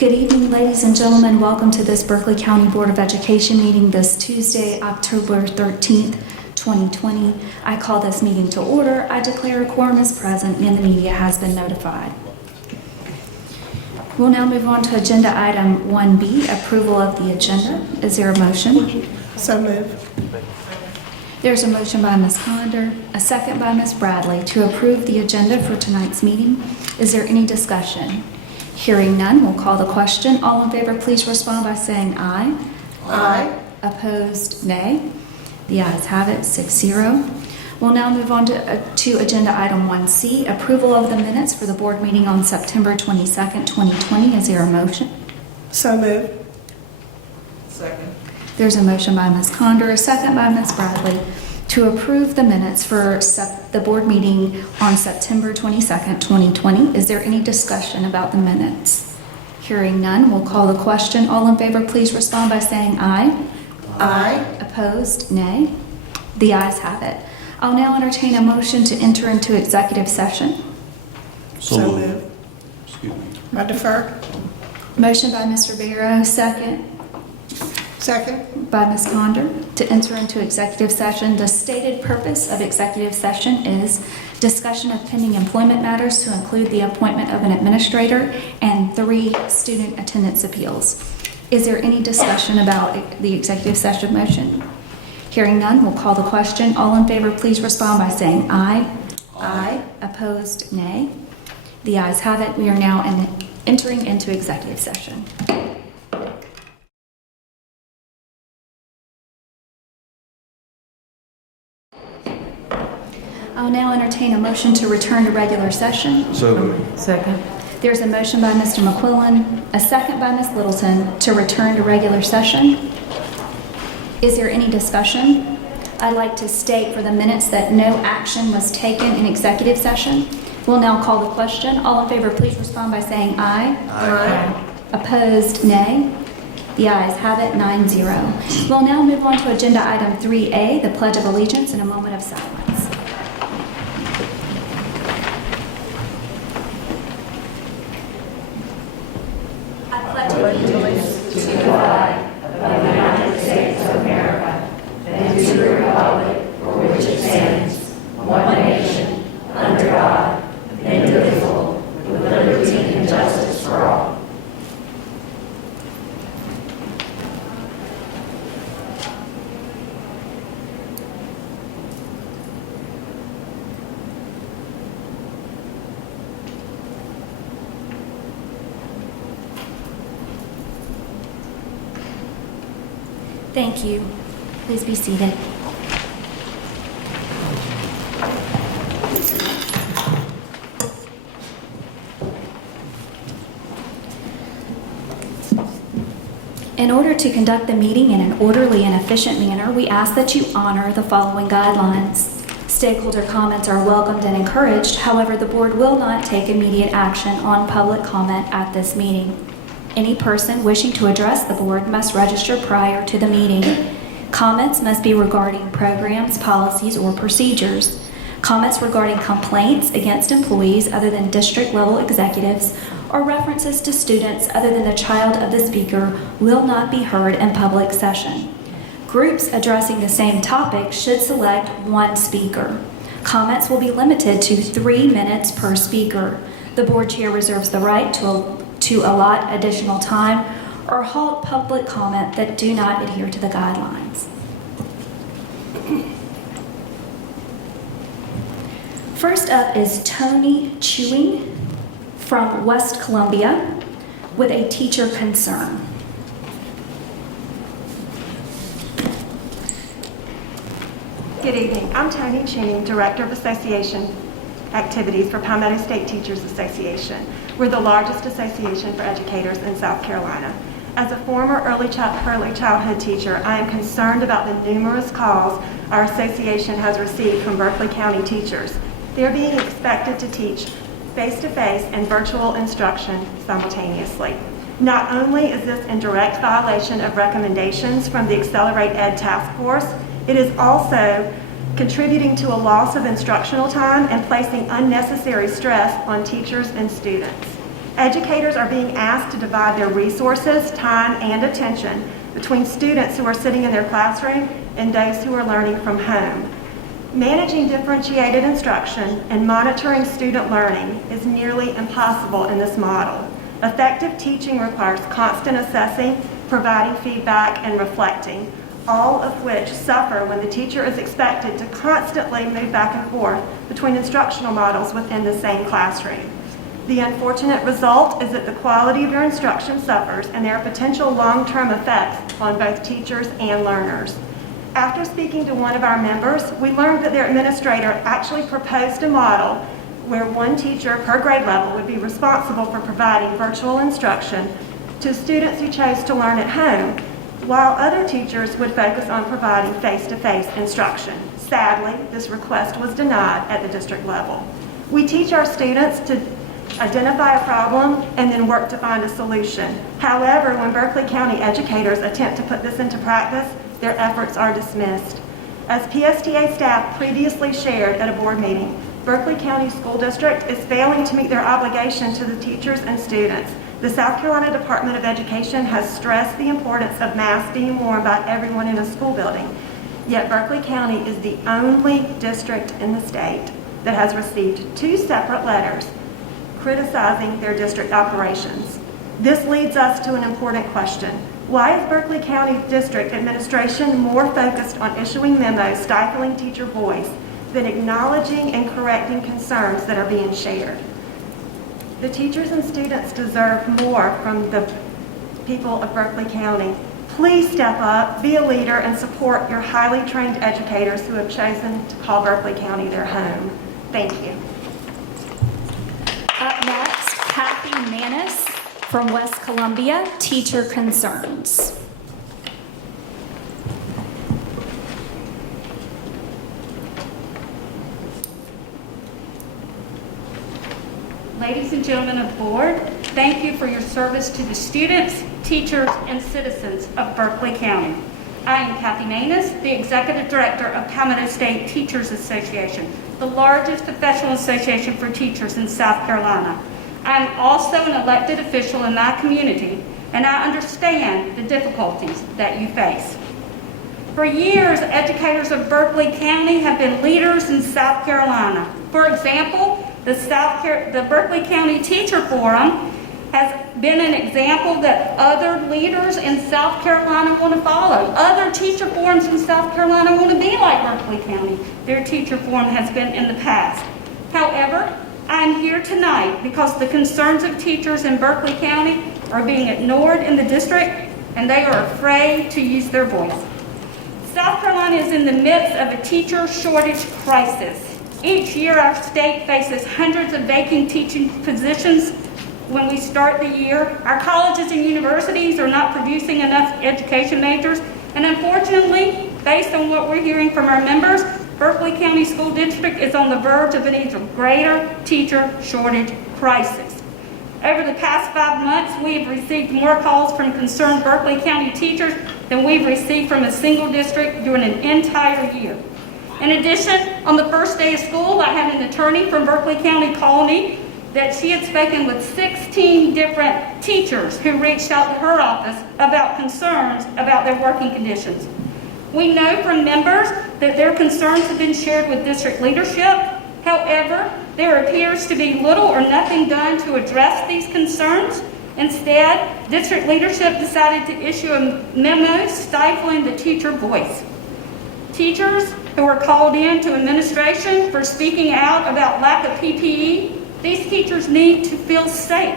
Good evening, ladies and gentlemen. Welcome to this Berkeley County Board of Education meeting this Tuesday, October 13th, 2020. I call this meeting to order. I declare a quorum is present and the media has been notified. We'll now move on to agenda item 1B, approval of the agenda. Is there a motion? So moved. There's a motion by Ms. Conder, a second by Ms. Bradley to approve the agenda for tonight's meeting. Is there any discussion? Hearing none, we'll call the question. All in favor, please respond by saying aye. Aye. Opposed, nay. The ayes have it, 6-0. We'll now move on to agenda item 1C, approval of the minutes for the board meeting on September 22nd, 2020. Is there a motion? So moved. Second. There's a motion by Ms. Conder, a second by Ms. Bradley to approve the minutes for the board meeting on September 22nd, 2020. Is there any discussion about the minutes? Hearing none, we'll call the question. All in favor, please respond by saying aye. Aye. Opposed, nay. The ayes have it. I'll now entertain a motion to enter into executive session. So moved. Excuse me. I defer. Motion by Mr. Barrow, second Second. by Ms. Conder to enter into executive session. The stated purpose of executive session is discussion of pending employment matters to include the appointment of an administrator and 3 student attendance appeals. Is there any discussion about the executive session motion? Hearing none, we'll call the question. All in favor, please respond by saying aye. Aye. Opposed, nay. The ayes have it. We are now entering into executive session. I'll now entertain a motion to return to regular session. So moved. Second. There's a motion by Mr. McQuillan, a second by Ms. Littleton to return to regular session. Is there any discussion? I'd like to state for the minutes that no action was taken in executive session. We'll now call the question. All in favor, please respond by saying aye. Aye. Opposed, nay. The ayes have it, 9-0. We'll now move on to agenda item 3A, the Pledge of Allegiance, in a moment of silence. I pledge allegiance to the flag of the United States of America and to the republic for which it stands, one nation, under God, indivisible, with liberty and justice for all. Thank you. Please be seated. In order to conduct the meeting in an orderly and efficient manner, we ask that you honor the following guidelines. Stakeholder comments are welcomed and encouraged. However, the board will not take immediate action on public comment at this meeting. Any person wishing to address the board must register prior to the meeting. Comments must be regarding programs, policies, or procedures. Comments regarding complaints against employees other than district-level executives or references to students other than the child of the speaker will not be heard in public session. Groups addressing the same topic should select one speaker. Comments will be limited to 3 minutes per speaker. The board chair reserves the right to allot additional time or halt public comment that do not adhere to the guidelines. First up is Tony Chewing from West Columbia with a teacher concern. Good evening. I'm Tony Chewing, Director of Association Activities for Palmetto State Teachers Association. We're the largest association for educators in South Carolina. As a former early childhood teacher, I am concerned about the numerous calls our association has received from Berkeley County teachers. They're being expected to teach face-to-face and virtual instruction simultaneously. Not only is this in direct violation of recommendations from the Accelerate Ed Task Force, it is also contributing to a loss of instructional time and placing unnecessary stress on teachers and students. Educators are being asked to divide their resources, time, and attention between students who are sitting in their classroom and those who are learning from home. Managing differentiated instruction and monitoring student learning is nearly impossible in this model. Effective teaching requires constant assessing, providing feedback, and reflecting, all of which suffer when the teacher is expected to constantly move back and forth between instructional models within the same classroom. The unfortunate result is that the quality of your instruction suffers, and there are potential long-term effects on both teachers and learners. After speaking to one of our members, we learned that their administrator actually proposed a model where one teacher per grade level would be responsible for providing virtual instruction to students who chose to learn at home, while other teachers would focus on providing face-to-face instruction. Sadly, this request was denied at the district level. We teach our students to identify a problem and then work to find a solution. However, when Berkeley County educators attempt to put this into practice, their efforts are dismissed. As PSTA staff previously shared at a board meeting, Berkeley County School District is failing to meet their obligation to the teachers and students. The South Carolina Department of Education has stressed the importance of masks being worn by everyone in a school building. Yet Berkeley County is the only district in the state that has received 2 separate letters criticizing their district operations. This leads us to an important question. Why is Berkeley County District Administration more focused on issuing memos stifling teacher voice than acknowledging and correcting concerns that are being shared? The teachers and students deserve more from the people of Berkeley County. Please step up, be a leader, and support your highly trained educators who have chosen to call Berkeley County their home. Thank you. Up next, Kathy Manis from West Columbia, Teacher Concerns. Ladies and gentlemen of the board, thank you for your service to the students, teachers, and citizens of Berkeley County. I am Kathy Manis, the Executive Director of Palmetto State Teachers Association, the largest professional association for teachers in South Carolina. I am also an elected official in my community, and I understand the difficulties that you face. For years, educators of Berkeley County have been leaders in South Carolina. For example, the Berkeley County Teacher Forum has been an example that other leaders in South Carolina want to follow. Other teacher forums in South Carolina want to be like Berkeley County. Their teacher forum has been in the past. However, I'm here tonight because the concerns of teachers in Berkeley County are being ignored in the district, and they are afraid to use their voice. South Carolina is in the midst of a teacher shortage crisis. Each year, our state faces hundreds of vacant teaching positions. When we start the year, our colleges and universities are not producing enough education majors, and unfortunately, based on what we're hearing from our members, Berkeley County School District is on the verge of an even greater teacher shortage crisis. Over the past 5 months, we've received more calls from concerned Berkeley County teachers than we've received from a single district during an entire year. In addition, on the first day of school, I had an attorney from Berkeley County call me that she had spoken with 16 different teachers who reached out to her office about concerns about their working conditions. We know from members that their concerns have been shared with district leadership. However, there appears to be little or nothing done to address these concerns. Instead, district leadership decided to issue a memo stifling the teacher voice. Teachers who were called in to administration for speaking out about lack of PPE, these teachers need to feel safe.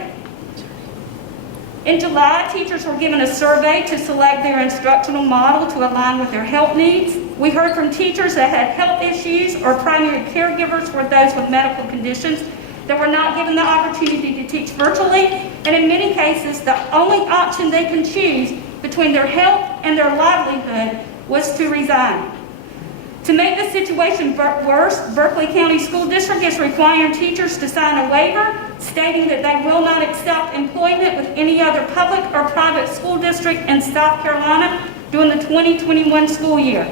In July, teachers were given a survey to select their instructional model to align with their health needs. We heard from teachers that had health issues or primary caregivers for those with medical conditions that were not given the opportunity to teach virtually, and in many cases, the only option they can choose between their health and their livelihood was to resign. To make the situation worse, Berkeley County School District is requiring teachers to sign a waiver stating that they will not accept employment with any other public or private school district in South Carolina during the 2021 school year.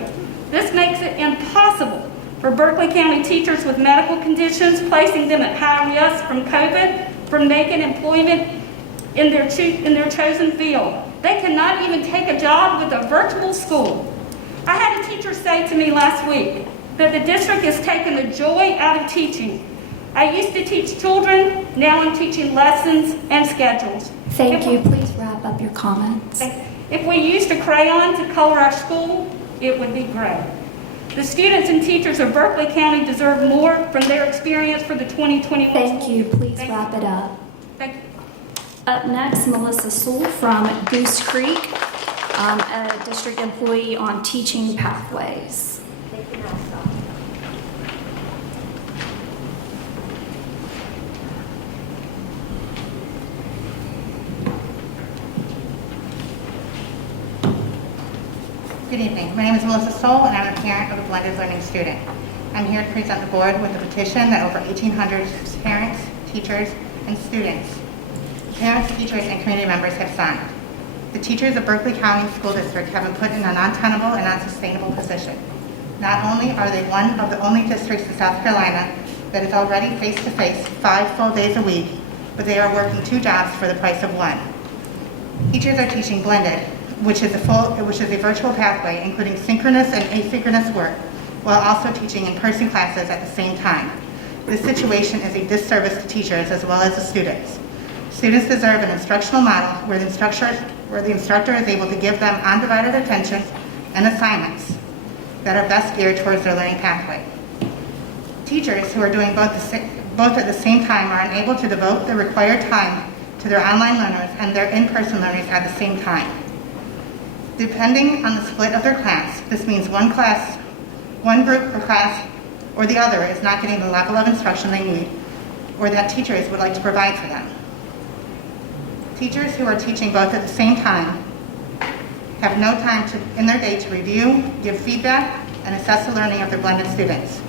This makes it impossible for Berkeley County teachers with medical conditions, placing them at high risk from COVID, from making employment in their chosen field. They cannot even take a job with a virtual school. I had a teacher say to me last week that the district has taken the joy out of teaching. I used to teach children, now I'm teaching lessons and schedules. Thank you. Please wrap up your comments. If we used a crayon to color our school, it would be gray. The students and teachers of Berkeley County deserve more from their experience for the 2021 Thank you. Please Thank wrap it up. Thank you. Up next, Melissa Sewell from Goose Creek, a district employee on teaching pathways. Good evening. My name is Melissa Stoll, and I'm a parent of a blended learning student. I'm here to present the board with a petition that over 1,800 parents, teachers, and students, parents, teachers, and community members have signed. The teachers of Berkeley County School District have been put in an untenable and unsustainable position. Not only are they one of the only districts in South Carolina that is already face-to-face 5 full days a week, but they are working 2 jobs for the price of 1. Teachers are teaching blended, which is a virtual pathway including synchronous and asynchronous work, while also teaching in-person classes at the same time. This situation is a disservice to teachers as well as the students. Students deserve an instructional model where the instructor is able to give them undivided attention and assignments that are best geared towards their learning pathway. Teachers who are doing both at the same time are unable to devote the required time to their online learners and their in-person learners at the same time. Depending on the split of their class, this means one group per class or the other is not getting the level of instruction they need or that teachers would like to provide for them. Teachers who are teaching both at the same time have no time in their day to review, give feedback, and assess the learning of their blended students.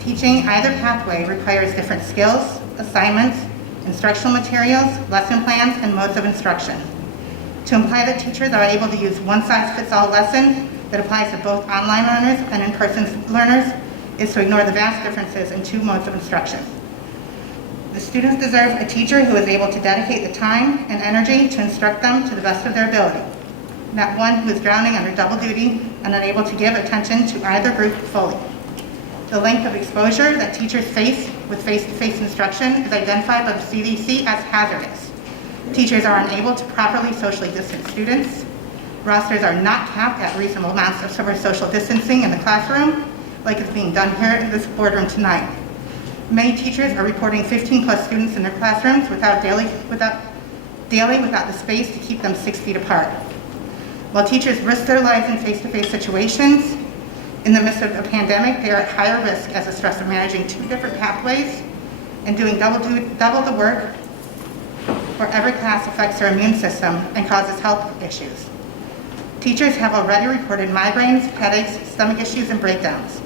Teaching either pathway requires different skills, assignments, instructional materials, lesson plans, and modes of instruction. To imply that teachers are able to use one-size-fits-all lesson that applies to both online learners and in-person learners is to ignore the vast differences in 2 modes of instruction. The students deserve a teacher who is able to dedicate the time and energy to instruct them to the best of their ability, not one who is drowning under double duty and unable to give attention to either group fully. The length of exposure that teachers face with face-to-face instruction is identified by the CDC as hazardous. Teachers are unable to properly socially distance students. Rosters are not capped at reasonable amounts of social distancing in the classroom, like is being done here in this boardroom tonight. Many teachers are reporting 15+ students in their classrooms without the space to keep them 6 feet apart. While teachers risk their lives in face-to-face situations, in the midst of a pandemic, they are at higher risk as the stress of managing 2 different pathways and doing double the work, where every class affects their immune system and causes health issues. Teachers have already reported migraines, headaches, stomach issues, and breakdowns.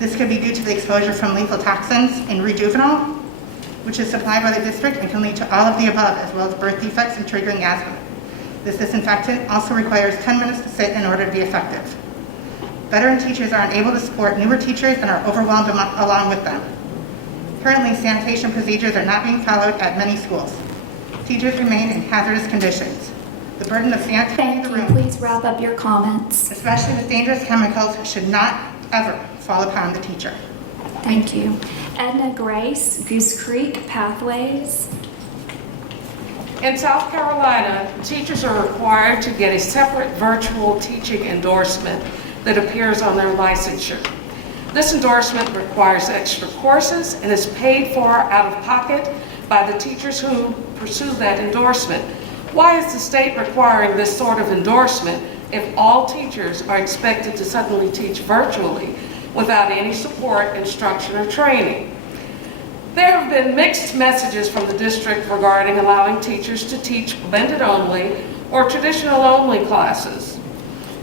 This could be due to the exposure from lethal toxins in Rejuvenol, which is supplied by the district and can lead to all of the above, as well as birth defects and triggering asthma. This disinfectant also requires 10 minutes to sit in order to be effective. Veteran teachers are unable to support newer teachers and are overwhelmed along with them. Currently, sanitation procedures are not being followed at many schools. Teachers remain in hazardous conditions. The burden of sanitizing Thank the you. room, Please wrap up your comments. especially with dangerous chemicals, should not ever fall upon the teacher. Thank you. Edna Grace, Goose Creek Pathways. In South Carolina, teachers are required to get a separate virtual teaching endorsement that appears on their licensure. This endorsement requires extra courses and is paid for out of pocket by the teachers who pursue that endorsement. Why is the state requiring this sort of endorsement if all teachers are expected to suddenly teach virtually without any support, instruction, or training? There have been mixed messages from the district regarding allowing teachers to teach blended only or traditional only classes.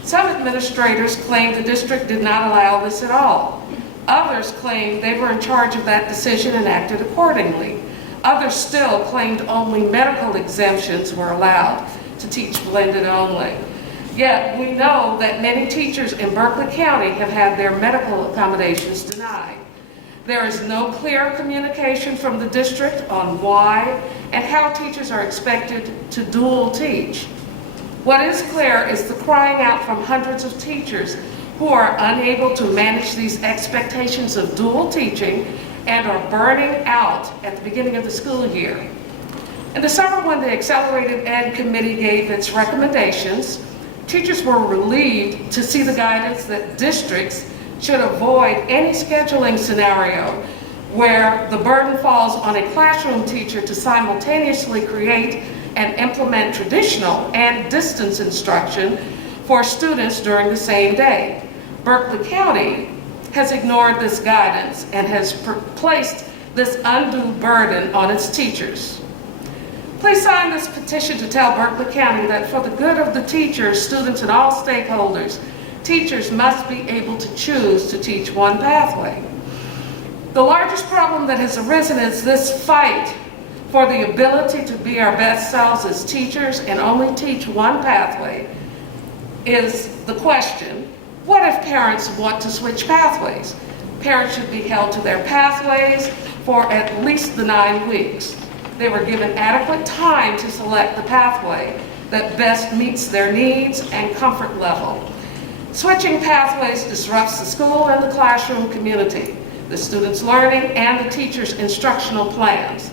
Some administrators claim the district did not allow this at all. Others claim they were in charge of that decision and acted accordingly. Others still claimed only medical exemptions were allowed to teach blended only. Yet we know that many teachers in Berkeley County have had their medical accommodations denied. There is no clear communication from the district on why and how teachers are expected to dual teach. What is clear is the crying out from hundreds of teachers who are unable to manage these expectations of dual teaching and are burning out at the beginning of the school year. In the summer, when the Accelerated Ed Committee gave its recommendations, teachers were relieved to see the guidance that districts should avoid any scheduling scenario where the burden falls on a classroom teacher to simultaneously create and implement traditional and distance instruction for students during the same day. Berkeley County has ignored this guidance and has placed this undue burden on its teachers. Please sign this petition to tell Berkeley County that for the good of the teachers, students, and all stakeholders, teachers must be able to choose to teach one pathway. The largest problem that has arisen is this fight for the ability to be our best selves as teachers and only teach one pathway is the question, what if parents want to switch pathways? Parents should be held to their pathways for at least the 9 weeks. They were given adequate time to select the pathway that best meets their needs and comfort level. Switching pathways disrupts the school and the classroom community, the students' learning, and the teachers' instructional plans.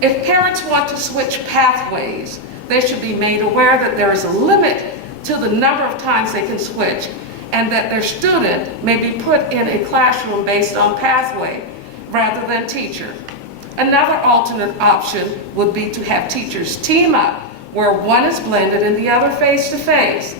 If parents want to switch pathways, they should be made aware that there is a limit to the number of times they can switch, and that their student may be put in a classroom based on pathway rather than teacher. Another alternate option would be to have teachers team up where one is blended and the other face-to-face.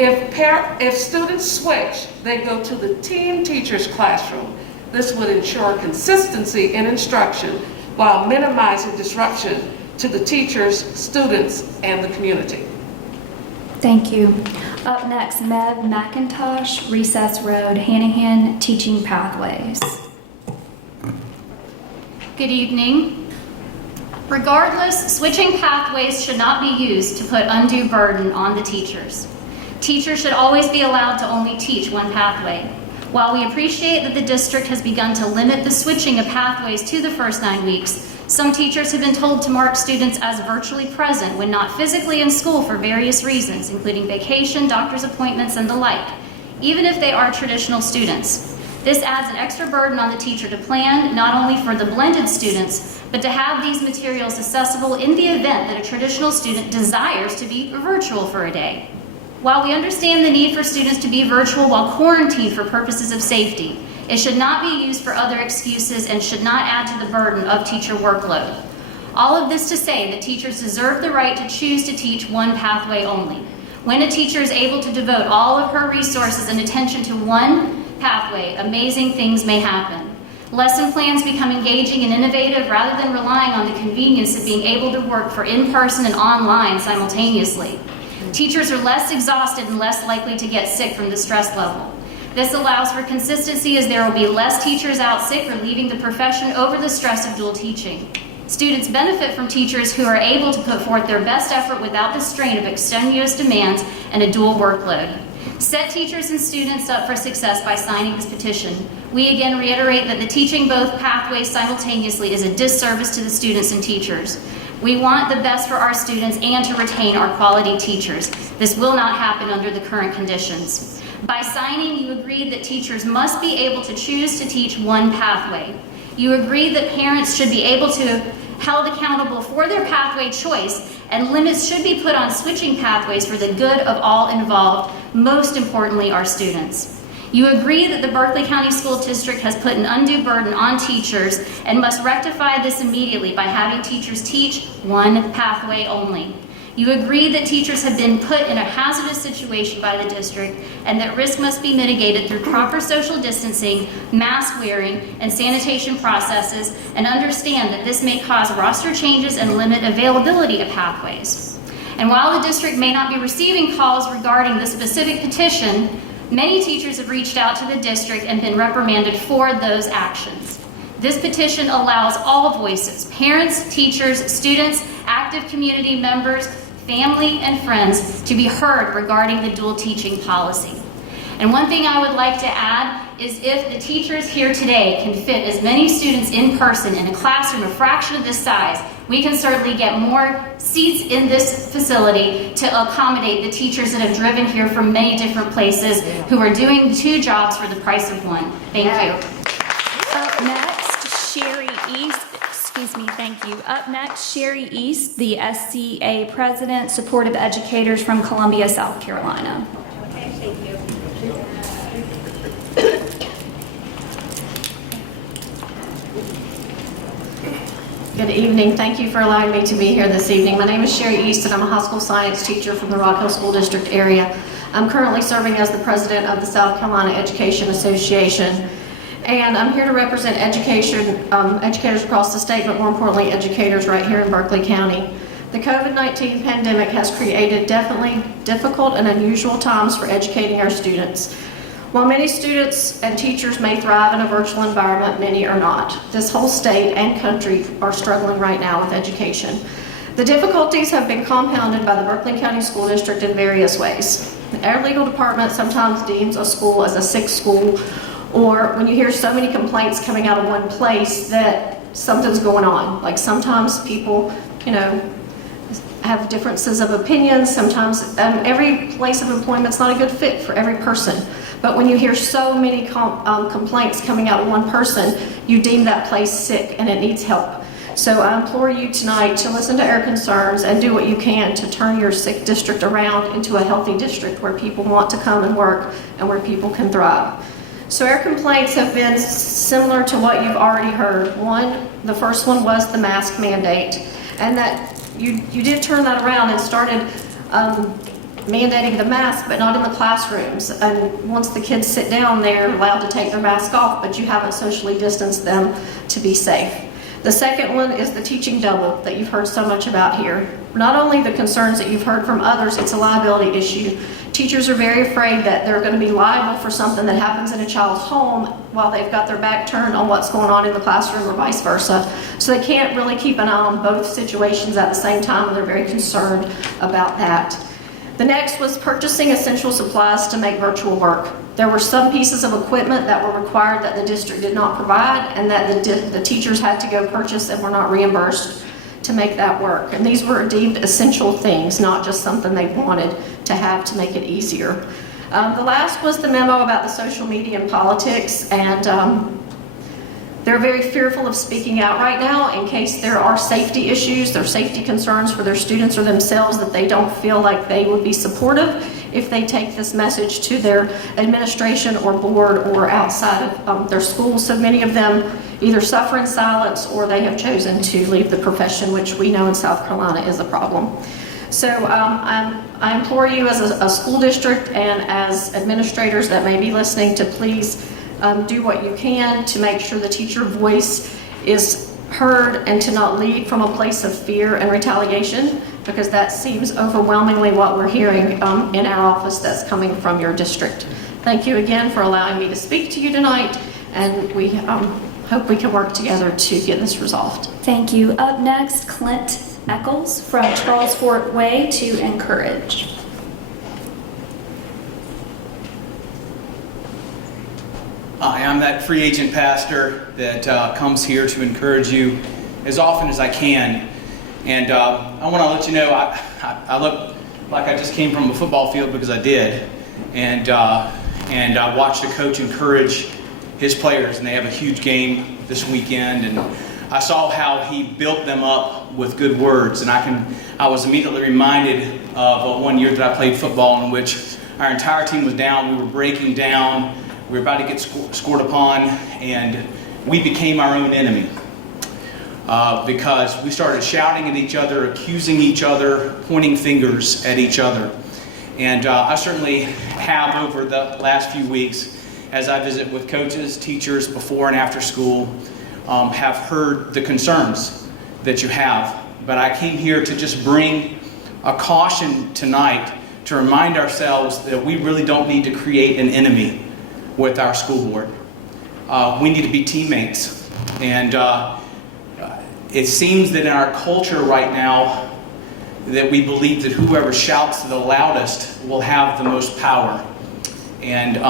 If students switch, they go to the team teacher's classroom. This would ensure consistency in instruction while minimizing disruption to the teachers, students, and the community. Thank you. Up next, Mev McIntosh, Recess Road, Hanahan, Teaching Pathways. Good evening. Regardless, switching pathways should not be used to put undue burden on the teachers. Teachers should always be allowed to only teach one pathway. While we appreciate that the district has begun to limit the switching of pathways to the first 9 weeks, some teachers have been told to mark students as virtually present when not physically in school for various reasons, including vacation, doctor's appointments, and the like, even if they are traditional students. This adds an extra burden on the teacher to plan, not only for the blended students, but to have these materials accessible in the event that a traditional student desires to be virtual for a day. While we understand the need for students to be virtual while quarantined for purposes of safety, it should not be used for other excuses and should not add to the burden of teacher workload. All of this to say that teachers deserve the right to choose to teach one pathway only. When a teacher is able to devote all of her resources and attention to one pathway, amazing things may happen. Lesson plans become engaging and innovative rather than relying on the convenience of being able to work for in-person and online simultaneously. Teachers are less exhausted and less likely to get sick from the stress level. This allows for consistency as there will be less teachers out sick or leaving the profession over the stress of dual teaching. Students benefit from teachers who are able to put forth their best effort without the strain of extenuous demands and a dual workload. Set teachers and students up for success by signing this petition. We again reiterate that the teaching both pathways simultaneously is a disservice to the students and teachers. We want the best for our students and to retain our quality teachers. This will not happen under the current conditions. By signing, you agreed that teachers must be able to choose to teach one pathway. You agreed that parents should be able to held accountable for their pathway choice, and limits should be put on switching pathways for the good of all involved, most importantly, our students. You agree that the Berkeley County School District has put an undue burden on teachers and must rectify this immediately by having teachers teach one pathway only. You agree that teachers have been put in a hazardous situation by the district and that risk must be mitigated through proper social distancing, mask wearing, and sanitation processes, and understand that this may cause roster changes and limit availability of pathways. And while the district may not be receiving calls regarding the specific petition, many teachers have reached out to the district and been reprimanded for those actions. This petition allows all voices, parents, teachers, students, active community members, family, and friends to be heard regarding the dual teaching policy. And one thing I would like to add is if the teachers here today can fit as many students in person in a classroom a fraction of this size, we can certainly get more seats in this facility to accommodate the teachers that have driven here from many different places who are doing 2 jobs for the price of 1. Thank you. Up next, Sherry East. Thank you. Up next, Sherry East, the SCA President, Supportive Educators from Columbia, South Carolina. Okay, thank you. Good evening. Thank you for allowing me to be here this evening. My name is Sherry East, and I'm a high school science teacher from the Rock Hill School District area. I'm currently serving as the president of the South Carolina Education Association, and I'm here to represent educators across the state, but more importantly, educators right here in Berkeley County. The COVID-19 pandemic has created definitely difficult and unusual times for educating our students. While many students and teachers may thrive in a virtual environment, many are not. This whole state and country are struggling right now with education. The difficulties have been compounded by the Berkeley County School District in various ways. Our legal department sometimes deems a school as a sick school, or when you hear so many complaints coming out of one place that something's going on. Like sometimes people, have differences of opinions. Sometimes every place of employment's not a good fit for every person. But when you hear so many complaints coming out of one person, you deem that place sick and it needs help. So I implore you tonight to listen to our concerns and do what you can to turn your sick district around into a healthy district where people want to come and work and where people can thrive. So our complaints have been similar to what you've already heard. The first one was the mask mandate, and that you did turn that around and started mandating the mask, but not in the classrooms. And once the kids sit down, they're allowed to take their mask off, but you haven't socially distanced them to be safe. The second one is the teaching double that you've heard so much about here. Not only the concerns that you've heard from others, it's a liability issue. Teachers are very afraid that they're going to be liable for something that happens in a child's home while they've got their back turned on what's going on in the classroom or vice versa. So they can't really keep an eye on both situations at the same time, and they're very concerned about that. The next was purchasing essential supplies to make virtual work. There were some pieces of equipment that were required that the district did not provide, and that the teachers had to go purchase and were not reimbursed to make that work. And these were deemed essential things, not just something they wanted to have to make it easier. The last was the memo about the social media and politics, and they're very fearful of speaking out right now in case there are safety issues, there are safety concerns for their students or themselves, that they don't feel like they would be supportive if they take this message to their administration or board or outside of their schools. So many of them either suffer in silence or they have chosen to leave the profession, which we know in South Carolina is a problem. So I implore you as a school district and as administrators that may be listening to please do what you can to make sure the teacher voice is heard and to not lead from a place of fear and retaliation, because that seems overwhelmingly what we're hearing in our office that's coming from your district. Thank you again for allowing me to speak to you tonight, and we hope we can work together to get this resolved. Thank you. Up next, Clint Eccles from Charles Fort Way to encourage. Hi, I'm that free agent pastor that comes here to encourage you as often as I can. And I want to let you know, I look like I just came from a football field because I did. And I watched a coach encourage his players, and they have a huge game this weekend. And I saw how he built them up with good words. And I was immediately reminded of one year that I played football in which our entire team was down. We were breaking down. We were about to get scored upon, and we became our own enemy because we started shouting at each other, accusing each other, pointing fingers at each other. And I certainly have over the last few weeks, as I visit with coaches, teachers before and after school, have heard the concerns that you have. But I came here to just bring a caution tonight to remind ourselves that we really don't need to create an enemy with our school board. We need to be teammates. And it seems that in our culture right now that we believe that whoever shouts the loudest will have the most power. And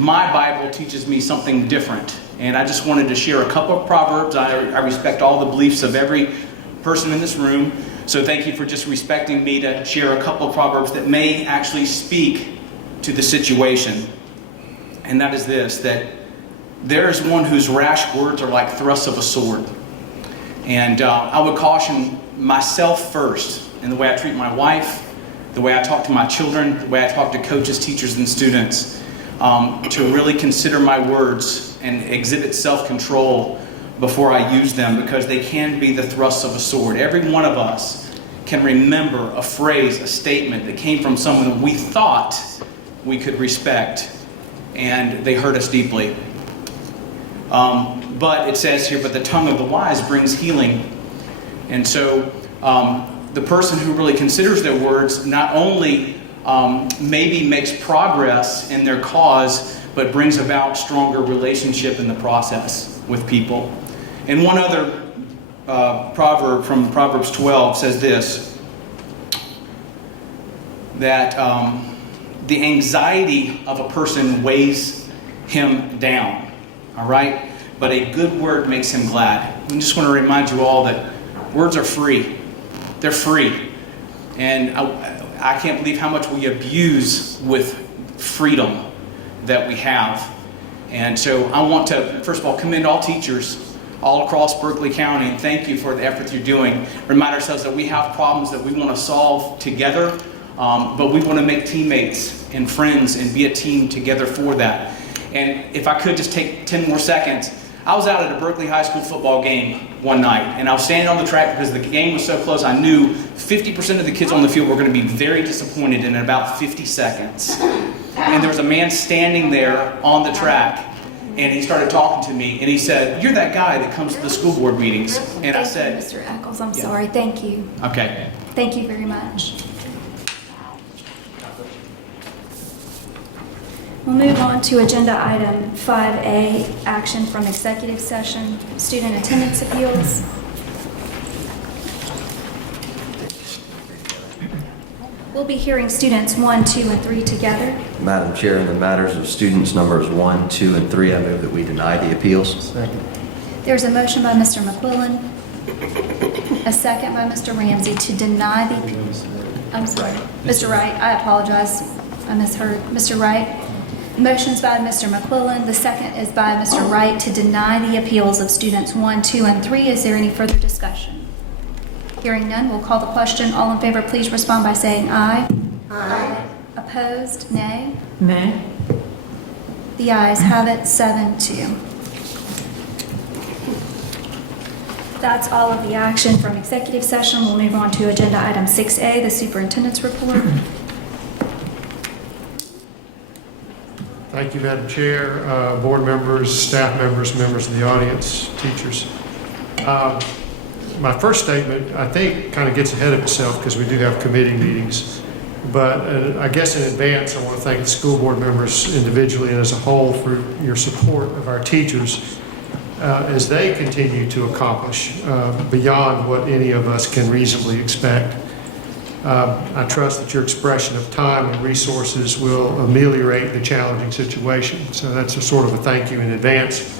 my Bible teaches me something different. And I just wanted to share a couple of proverbs. I respect all the beliefs of every person in this room. So thank you for just respecting me to share a couple of proverbs that may actually speak to the situation. And that is this, that there is one whose rash words are like thrusts of a sword. And I would caution myself first in the way I treat my wife, the way I talk to my children, the way I talk to coaches, teachers, and students, to really consider my words and exhibit self-control before I use them, because they can be the thrusts of a sword. Every one of us can remember a phrase, a statement that came from someone we thought we could respect, and they hurt us deeply. But it says here, but the tongue of the wise brings healing. And so the person who really considers their words not only maybe makes progress in their cause, but brings about stronger relationship in the process with people. And one other proverb from Proverbs 12 says this, that the anxiety of a person weighs him down, all right? But a good word makes him glad. I just want to remind you all that words are free. They're free. And I can't believe how much we abuse with freedom that we have. And so I want to, first of all, commend all teachers all across Berkeley County, and thank you for the efforts you're doing. Remind ourselves that we have problems that we want to solve together, but we want to make teammates and friends and be a team together for that. And if I could just take 10 more seconds, I was out at a Berkeley High School football game one night, and I was standing on the track because the game was so close. I knew 50% of the kids on the field were going to be very disappointed in about 50 seconds. And there was a man standing there on the track, and he started talking to me, and he said, "You're that guy that comes to the school board meetings." And I said, Thank you, Mr. Eccles. I'm Yeah. sorry. Thank you. "Okay." Thank you very much. We'll move on to agenda item 5A, action from executive session, student attendance appeals. We'll be hearing students 1, 2, and 3 together. Madam Chair, in the matters of students numbers 1, 2, and 3, I move that we deny the appeals. There's a motion by Mr. McQuillan, a second by Mr. Ramsey to deny the, I'm sorry, Mr. Wright, I apologize, I misheard. Mr. Wright, motion's by Mr. McQuillan, the second is by Mr. Wright to deny the appeals of students 1, 2, and 3. Is there any further discussion? Hearing none, we'll call the question. All in favor, please respond by saying aye. Aye. Opposed, nay. Nay. The ayes have it, 7-2. That's all of the action from executive session. We'll move on to agenda item 6A, the superintendent's report. Thank you, Madam Chair, board members, staff members, members of the audience, teachers. My first statement, I think, kind of gets ahead of itself because we do have committee meetings. But I guess in advance, I want to thank the school board members individually and as a whole for your support of our teachers as they continue to accomplish beyond what any of us can reasonably expect. I trust that your expression of time and resources will ameliorate the challenging situation. So that's a sort of a thank you in advance.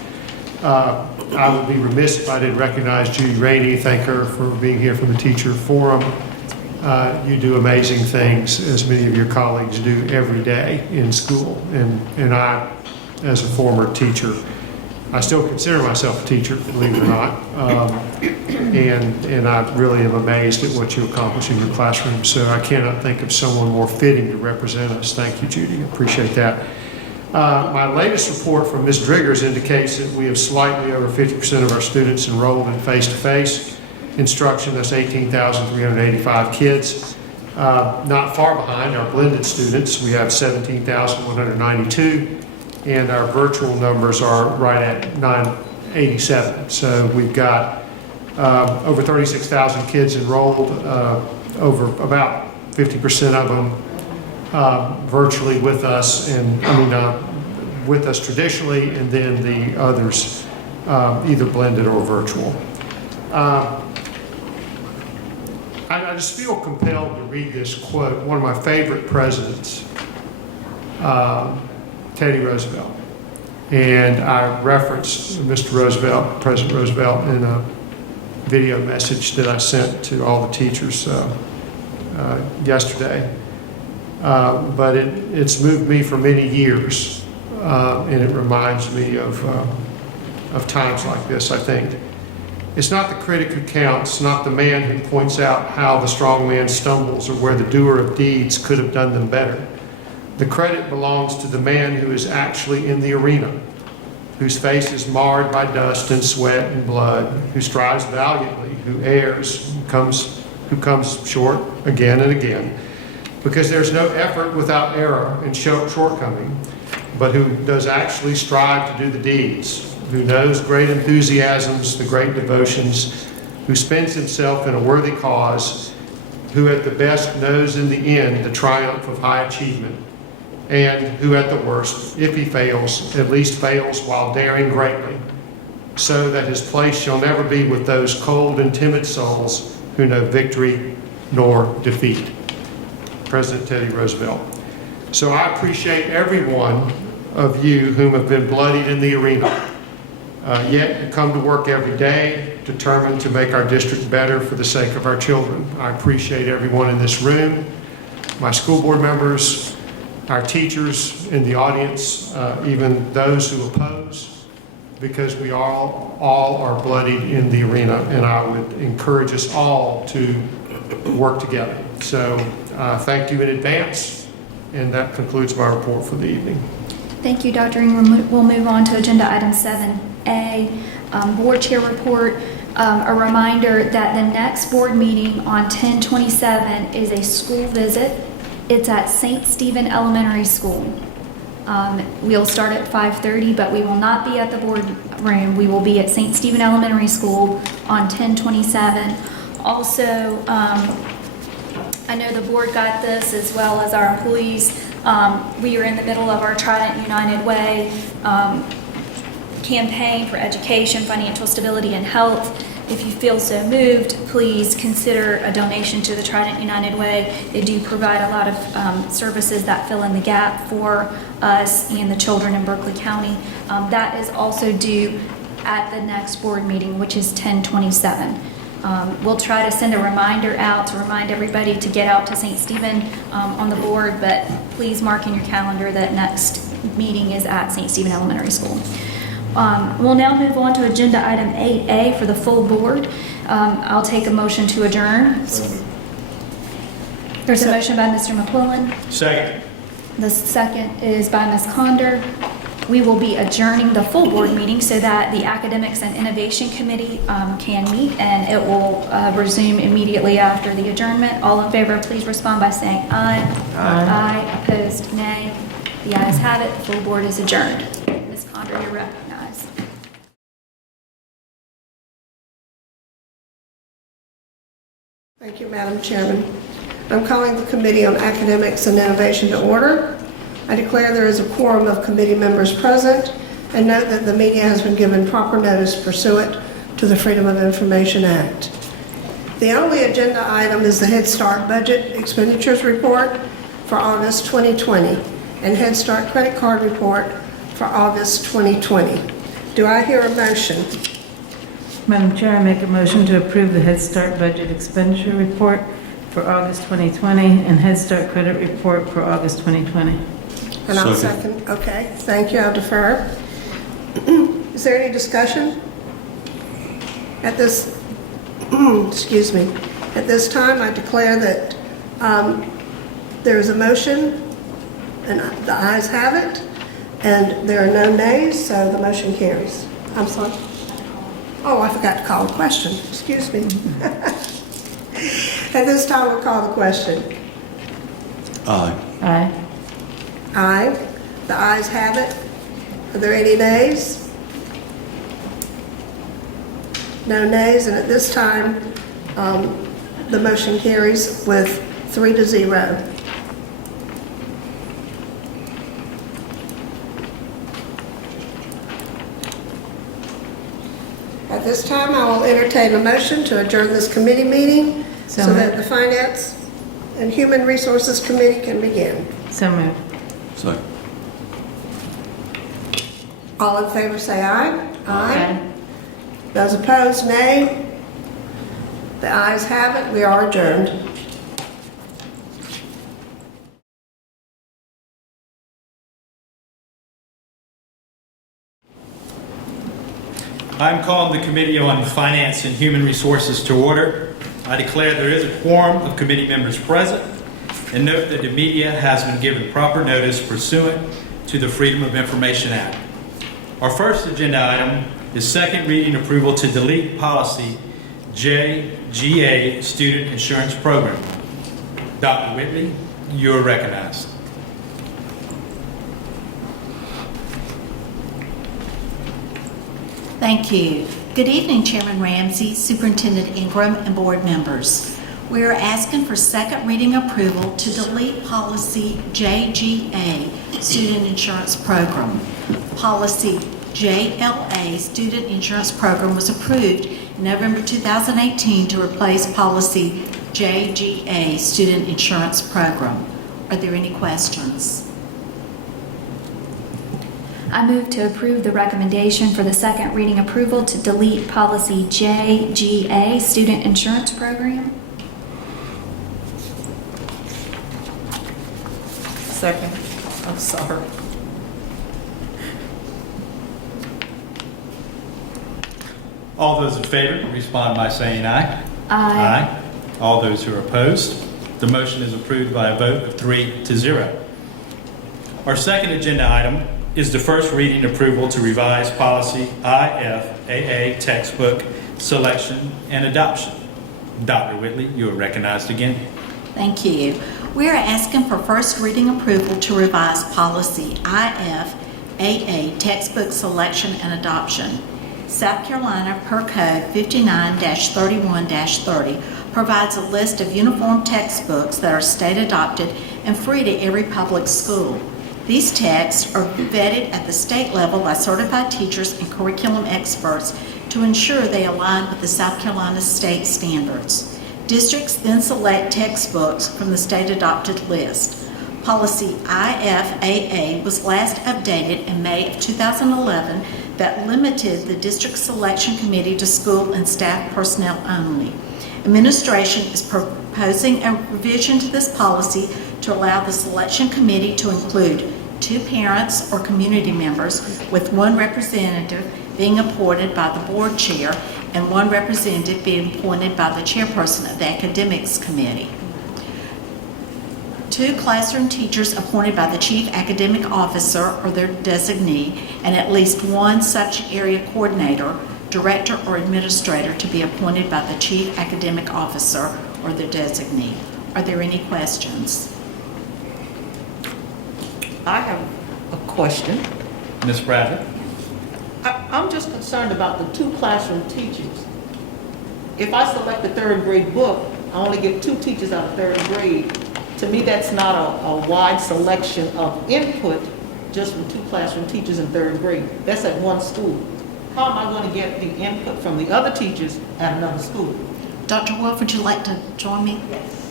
I would be remiss if I didn't recognize Judy Rainey, thank her for being here for the Teacher Forum. You do amazing things, as many of your colleagues do every day in school. And I, as a former teacher, I still consider myself a teacher, believe it or not. And I really am amazed at what you accomplish in your classroom. So I cannot think of someone more fitting to represent us. Thank you, Judy. I appreciate that. My latest report from Ms. Driggers indicates that we have slightly over 50% of our students enrolled in face-to-face instruction. That's 18,385 kids. Not far behind our blended students. We have 17,192, and our virtual numbers are right at 987. So we've got over 36,000 kids enrolled, over about 50% of them virtually with us, and with us traditionally, and then the others either blended or virtual. I just feel compelled to read this quote. One of my favorite presidents Teddy Roosevelt. And I referenced Mr. Roosevelt, President Roosevelt, in a video message that I sent to all the teachers yesterday. But it's moved me for many years, and it reminds me of times like this, I think. It's not the critic who counts, not the man who points out how the strong man stumbles or where the doer of deeds could have done them better. The credit belongs to the man who is actually in the arena, whose face is marred by dust and sweat and blood, who strives valiantly, who errs, who comes short again and again. Because there's no effort without error and shortcoming, but who does actually strive to do the deeds, who knows great enthusiasms, the great devotions, who spends himself in a worthy cause, who at the best knows in the end the triumph of high achievement, and who at the worst, if he fails, at least fails while daring greatly, so that his place shall never be with those cold and timid souls who know victory nor defeat. President Teddy Roosevelt. So I appreciate every one of you whom have been bloodied in the arena, yet you come to work every day determined to make our district better for the sake of our children. I appreciate everyone in this room, my school board members, our teachers in the audience, even those who oppose, because we all are bloodied in the arena, and I would encourage us all to work together. So thank you in advance, and that concludes my report for the evening. Thank you, Dr. Ingram. We'll move on to agenda item 7A, board chair report. A reminder that the next board meeting on 10/27 is a school visit. It's at St. Stephen Elementary School. We'll start at 5:30, but we will not be at the board room. We will be at St. Stephen Elementary School on 10/27. Also, I know the board got this as well as our employees. We are in the middle of our Trident United Way campaign for education, financial stability, and health. If you feel so moved, please consider a donation to the Trident United Way. They do provide a lot of services that fill in the gap for us and the children in Berkeley County. That is also due at the next board meeting, which is 10/27. We'll try to send a reminder out to remind everybody to get out to St. Stephen on the board, but please mark in your calendar that next meeting is at St. Stephen Elementary School. We'll now move on to agenda item 8A for the full board. I'll take a motion to adjourn. There's a motion by Mr. McQuillan. Second. The second is by Ms. Conder. We will be adjourning the full board meeting so that the Academics and Innovation Committee can meet, and it will resume immediately after the adjournment. All in favor, please respond by saying aye. Aye. Opposed, nay. The ayes have it. The full board is adjourned. Ms. Conder, you're recognized. Thank you, Madam Chairman. I'm calling the Committee on Academics and Innovation to order. I declare there is a quorum of committee members present, and note that the media has been given proper notice pursuant to the Freedom of Information Act. The only agenda item is the Head Start Budget Expenditures Report for August 2020 and Head Start Credit Card Report for August 2020. Do I hear a motion? Madam Chair, I make a motion to approve the Head Start Budget Expenditure Report for August 2020 and Head Start Credit Report for August 2020. And I'll second. Okay, thank you. I'll defer. Is there any discussion? At this, excuse me, at this time, I declare that there is a motion, and the ayes have it, and there are no nays, so the motion carries. I'm sorry. Oh, I forgot to call the question. Excuse me. At this time, we'll call the question. Aye. Aye. The ayes have it. Are there any nays? No nays, and at this time, the motion carries with 3-0. At this time, I will entertain a motion to adjourn this committee meeting so that the Finance and Human Resources Committee can begin. So moved. Second. All in favor say aye. Aye. Those opposed, nay. The ayes have it. We are adjourned. I'm calling the Committee on Finance and Human Resources to order. I declare there is a quorum of committee members present, and note that the media has been given proper notice pursuant to the Freedom of Information Act. Our first agenda item is second reading approval to delete policy JGA Student Insurance Program. Dr. Whitley, you are recognized. Thank you. Good evening, Chairman Ramsey, Superintendent Ingram, and board members. We are asking for second reading approval to delete policy JGA, Student Insurance Program. Policy JLA, Student Insurance Program, was approved in November 2018 to replace policy JGA, Student Insurance Program. Are there any questions? I move to approve the recommendation for the second reading approval to delete policy JGA, Student Insurance Program. Second. I'm sorry. All those in favor respond by saying aye. Aye. All those who are opposed, the motion is approved by a vote of 3-0. Our second agenda item is the first reading approval to revise policy IFAA textbook selection and adoption. Dr. Whitley, you are recognized again. Thank you. We are asking for first reading approval to revise policy IFAA textbook selection and adoption. South Carolina per code 59-31-30 provides a list of uniform textbooks that are state adopted and free to every public school. These texts are vetted at the state level by certified teachers and curriculum experts to ensure they align with the South Carolina state standards. Districts then select textbooks from the state adopted list. Policy IFAA was last updated in May of 2011 that limited the district selection committee to school and staff personnel only. Administration is proposing a revision to this policy to allow the selection committee to include 2 parents or community members, with 1 representative being appointed by the board chair and 1 representative being appointed by the chairperson of the academics committee. 2 classroom teachers appointed by the chief academic officer or their designee, and at least 1 subject area coordinator, director, or administrator to be appointed by the chief academic officer or their designee. Are there any questions? I have a question. Ms. Bradley? I'm just concerned about the 2 classroom teachers. If I select a 3rd grade book, I only get 2 teachers out of 3rd grade. To me, that's not a wide selection of input just from 2 classroom teachers in 3rd grade. That's at 1 school. How am I going to get the input from the other teachers at another school? Dr. Wolf, would you like to join me? Yes.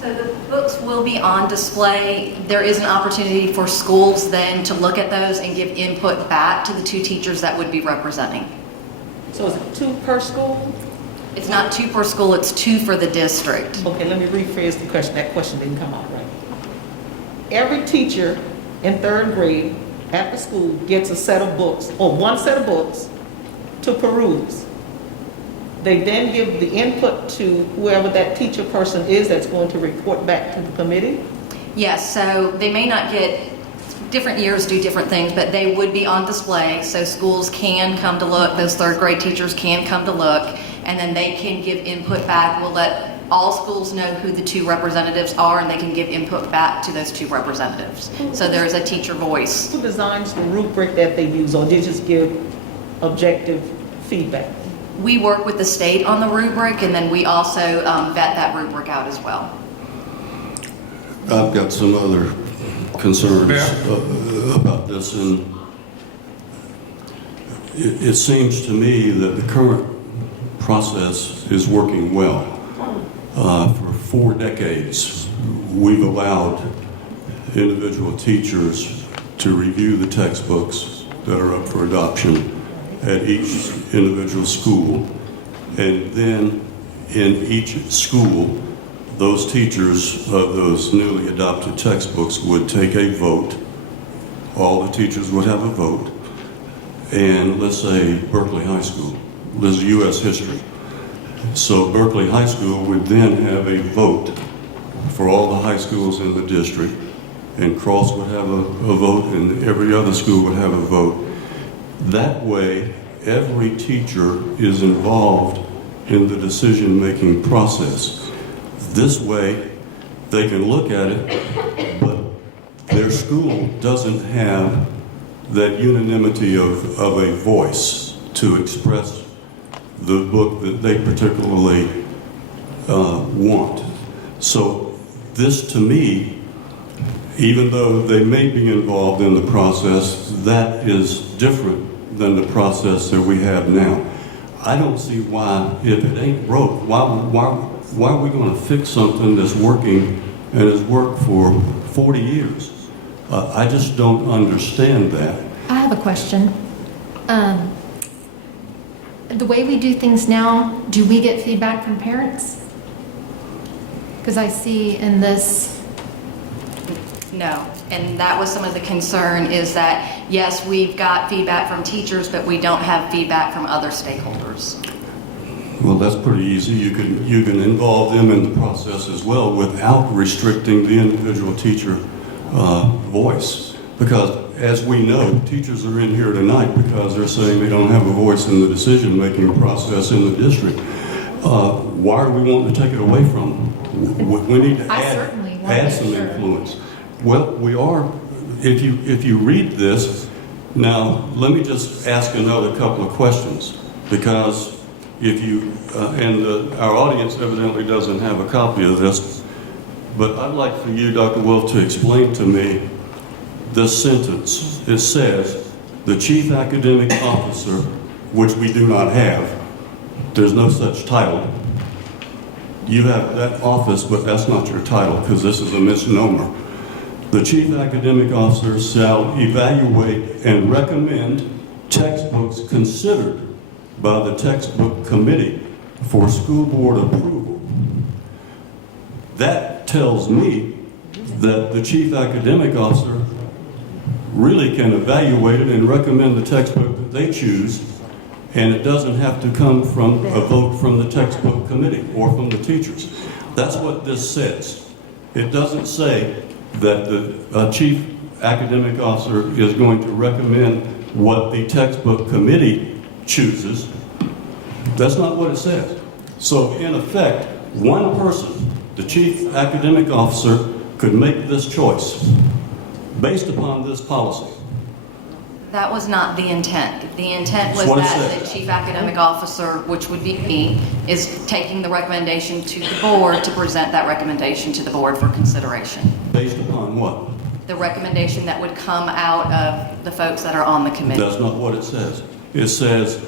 So the books will be on display. There is an opportunity for schools then to look at those and give input back to the 2 teachers that would be representing. So is it 2 per school? It's not 2 per school, it's 2 for the district. Okay, let me rephrase the question. That question didn't come out right. Every teacher in 3rd grade at the school gets a set of books, or 1 set of books, to peruse. They then give the input to whoever that teacher person is that's going to report back to the committee? Yes, so they may not get, different years do different things, but they would be on display, so schools can come to look, those 3rd grade teachers can come to look, and then they can give input back. We'll let all schools know who the 2 representatives are, and they can give input back to those 2 representatives. So there is a teacher voice. Who designs the rubric that they use, or they just give objective feedback? We work with the state on the rubric, and then we also vet that rubric out as well. I've got some other concerns about this, and it seems to me that the current process is working well. For 4 decades, we've allowed individual teachers to review the textbooks that are up for adoption at each individual school. And then in each school, those teachers of those newly adopted textbooks would take a vote. All the teachers would have a vote. And let's say Berkeley High School, this is U.S. history. So Berkeley High School would then have a vote for all the high schools in the district, and Cross would have a vote, and every other school would have a vote. That way, every teacher is involved in the decision-making process. This way, they can look at it, but their school doesn't have that unanimity of a voice to express the book that they particularly want. So this, to me, even though they may be involved in the process, that is different than the process that we have now. I don't see why, if it ain't broke, why are we going to fix something that's working and has worked for 40 years? I just don't understand that. I have a question. The way we do things now, do we get feedback from parents? Because I see in this... No, and that was some of the concern, is that, yes, we've got feedback from teachers, but we don't have feedback from other stakeholders. Well, that's pretty easy. You can involve them in the process as well without restricting the individual teacher voice. Because as we know, teachers are in here tonight because they're saying they don't have a voice in the decision-making process in the district. Why are we wanting to take it away from them? We need to add some influence. Well, we are. If you read this, now let me just ask another couple of questions, because if you our audience evidently doesn't have a copy of this, but I'd like for you, Dr. Wolf, to explain to me this sentence. It says, the chief academic officer, which we do not have, there's no such title. You have that office, but that's not your title, because this is a misnomer. The chief academic officer shall evaluate and recommend textbooks considered by the textbook committee for school board approval. That tells me that the chief academic officer really can evaluate it and recommend the textbook that they choose, and it doesn't have to come from a vote from the textbook committee or from the teachers. That's what this says. It doesn't say that the chief academic officer is going to recommend what the textbook committee chooses. That's not what it says. So in effect, one person, the chief academic officer, could make this choice based upon this policy. That was not the intent. The intent was that the chief academic officer, which would be me, is taking the recommendation to the board to present that recommendation to the board for consideration. Based upon what? The recommendation that would come out of the folks that are on the committee. That's not what it says. It says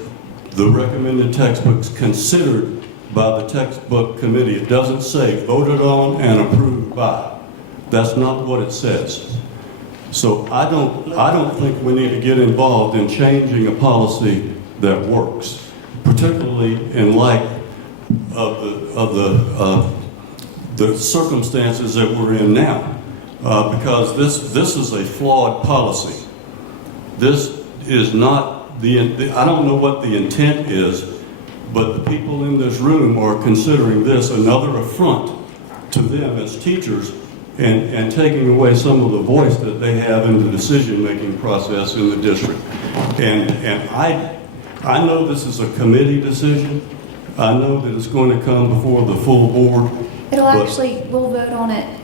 the recommended textbooks considered by the textbook committee. It doesn't say voted on and approved by. That's not what it says. So I don't think we need to get involved in changing a policy that works, particularly in light of the circumstances that we're in now, because this is a flawed policy. This is not I don't know what the intent is, but the people in this room are considering this another affront to them as teachers, and taking away some of the voice that they have in the decision-making process in the district. And I know this is a committee decision. I know that it's going to come before the full board. We'll vote on it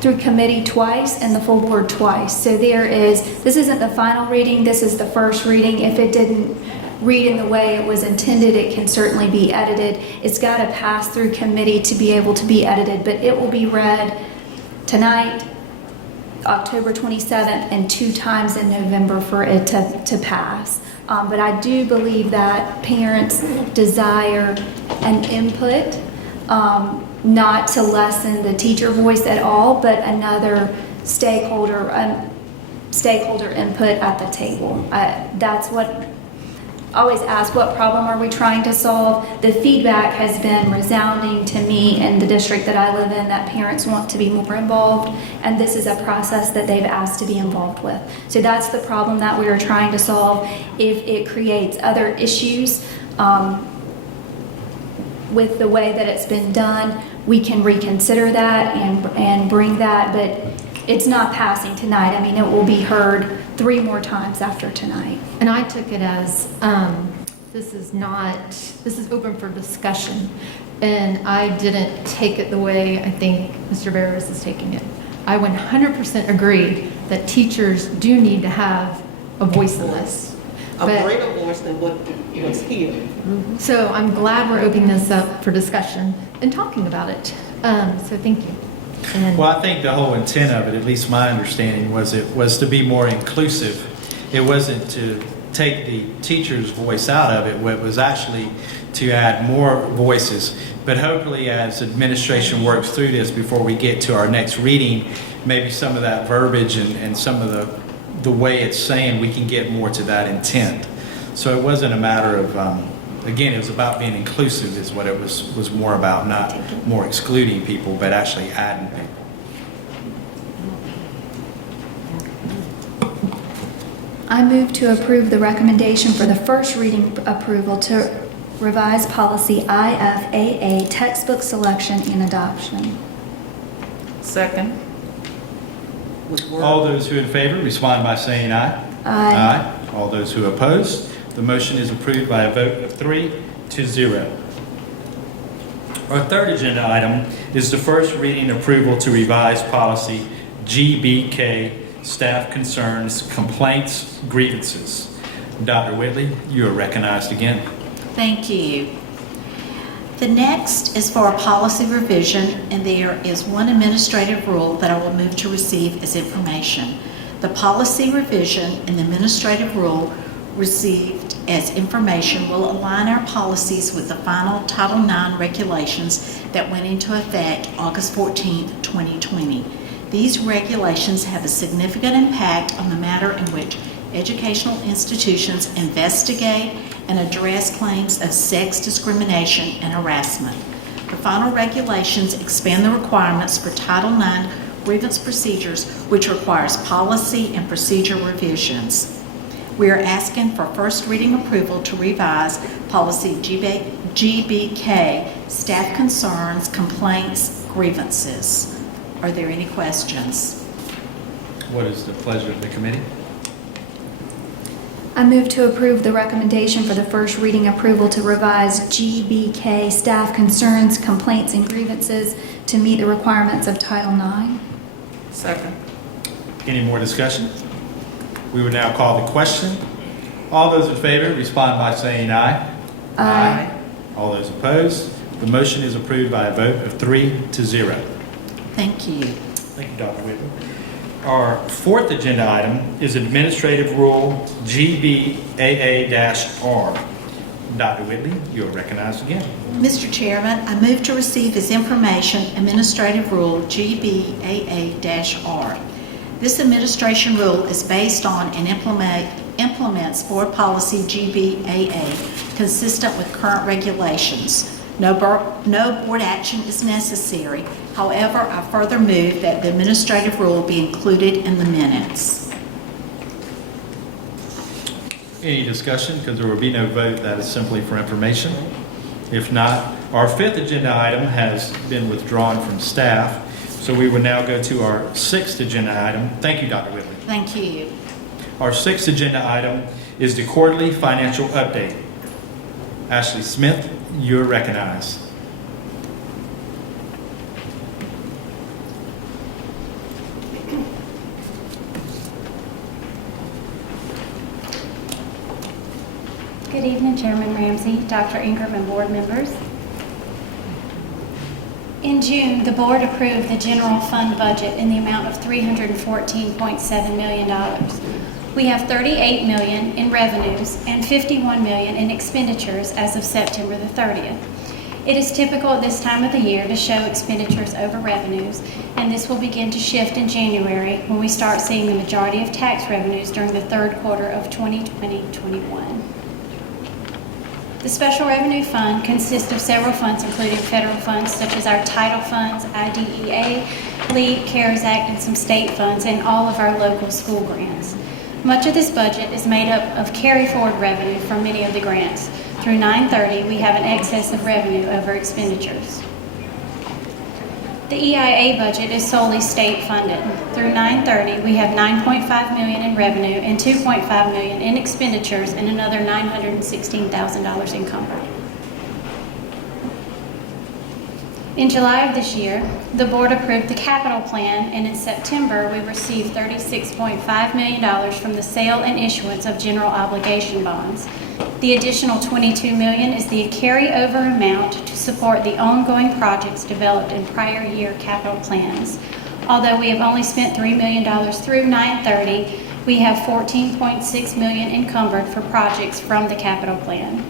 through committee twice and the full board twice. So this isn't the final reading, this is the first reading. If it didn't read in the way it was intended, it can certainly be edited. It's got to pass through committee to be able to be edited, but it will be read tonight, October 27th, and 2 times in November for it to pass. But I do believe that parents desire an input not to lessen the teacher voice at all, but another stakeholder input at the table. That's what I always ask, what problem are we trying to solve? The feedback has been resounding to me in the district that I live in, that parents want to be more involved, and this is a process that they've asked to be involved with. So that's the problem that we are trying to solve. If it creates other issues with the way that it's been done, we can reconsider that and bring that, but it's not passing tonight. I mean, it will be heard 3 more times after tonight. And I took it as, this is open for discussion. And I didn't take it the way I think Mr. Barris is taking it. I 100% agree that teachers do need to have a voice in this. A greater voice than what was here. So I'm glad we're opening this up for discussion and talking about it. So thank you. And Well, I think the whole intent of it, at least my understanding, was it was to be more inclusive. It wasn't to take the teacher's voice out of it. It was actually to add more voices. But hopefully, as administration works through this before we get to our next reading, maybe some of that verbiage and some of the way it's saying, we can get more to that intent. So it wasn't a matter of, again, it was about being inclusive is what it was more about, not more excluding people, but actually adding people. I move to approve the recommendation for the first reading approval to revise policy IFAA, textbook selection and adoption. Second. All those who are in favor, respond by saying aye. Aye. All those who oppose, the motion is approved by a vote of 3-0. Our third agenda item is the first reading approval to revise policy GBK, staff concerns, complaints, grievances. Dr. Whitley, you are recognized again. Thank you. The next is for a policy revision, and there is one administrative rule that I will move to receive as information. The policy revision and the administrative rule received as information will align our policies with the final Title IX regulations that went into effect August 14, 2020. These regulations have a significant impact on the manner in which educational institutions investigate and address claims of sex discrimination and harassment. The final regulations expand the requirements for Title IX grievance procedures, which requires policy and procedure revisions. We are asking for first reading approval to revise policy GBK, staff concerns, complaints, grievances. Are there any questions? What is the pleasure of the committee? I move to approve the recommendation for the first reading approval to revise GBK, staff concerns, complaints, and grievances to meet the requirements of Title IX. Second. Any more discussion? We would now call the question. All those in favor, respond by saying aye. Aye. All those opposed, the motion is approved by a vote of 3-0. Thank you. Thank you, Dr. Whitley. Our fourth agenda item is Administrative Rule GBAA-R. Dr. Whitley, you are recognized again. Mr. Chairman, I move to receive as information Administrative Rule GBAA-R. This administration rule is based on and implements Board Policy GBAA consistent with current regulations. No board action is necessary. However, I further move that the administrative rule be included in the minutes. Any discussion? Because there will be no vote. That is simply for information. If not, our fifth agenda item has been withdrawn from staff. So we will now go to our sixth agenda item. Thank you, Dr. Whitley. Thank you. Our sixth agenda item is the quarterly financial update. Ashley Smith, you're recognized. Good evening, Chairman Ramsey, Dr. Ingram, and board members. In June, the board approved the general fund budget in the amount of $314.7 million. We have $38 million in revenues and $51 million in expenditures as of September the 30th. It is typical at this time of the year to show expenditures over revenues, and this will begin to shift in January when we start seeing the majority of tax revenues during the third quarter of 2020-21. The Special Revenue Fund consists of several funds, including federal funds such as our title funds, IDEA, LEAP, CARES Act, and some state funds, and all of our local school grants. Much of this budget is made up of carry-forward revenue from many of the grants. Through 9/30, we have an excess of revenue over expenditures. The EIA budget is solely state funded. Through 9/30, we have $9.5 million in revenue and $2.5 million in expenditures and another $916,000 encumbered. In July of this year, the board approved the capital plan, and in September, we received $36.5 million from the sale and issuance of general obligation bonds. The additional $22 million is the carryover amount to support the ongoing projects developed in prior year capital plans. Although we have only spent $3 million through 9/30, we have $14.6 million encumbered for projects from the capital plan.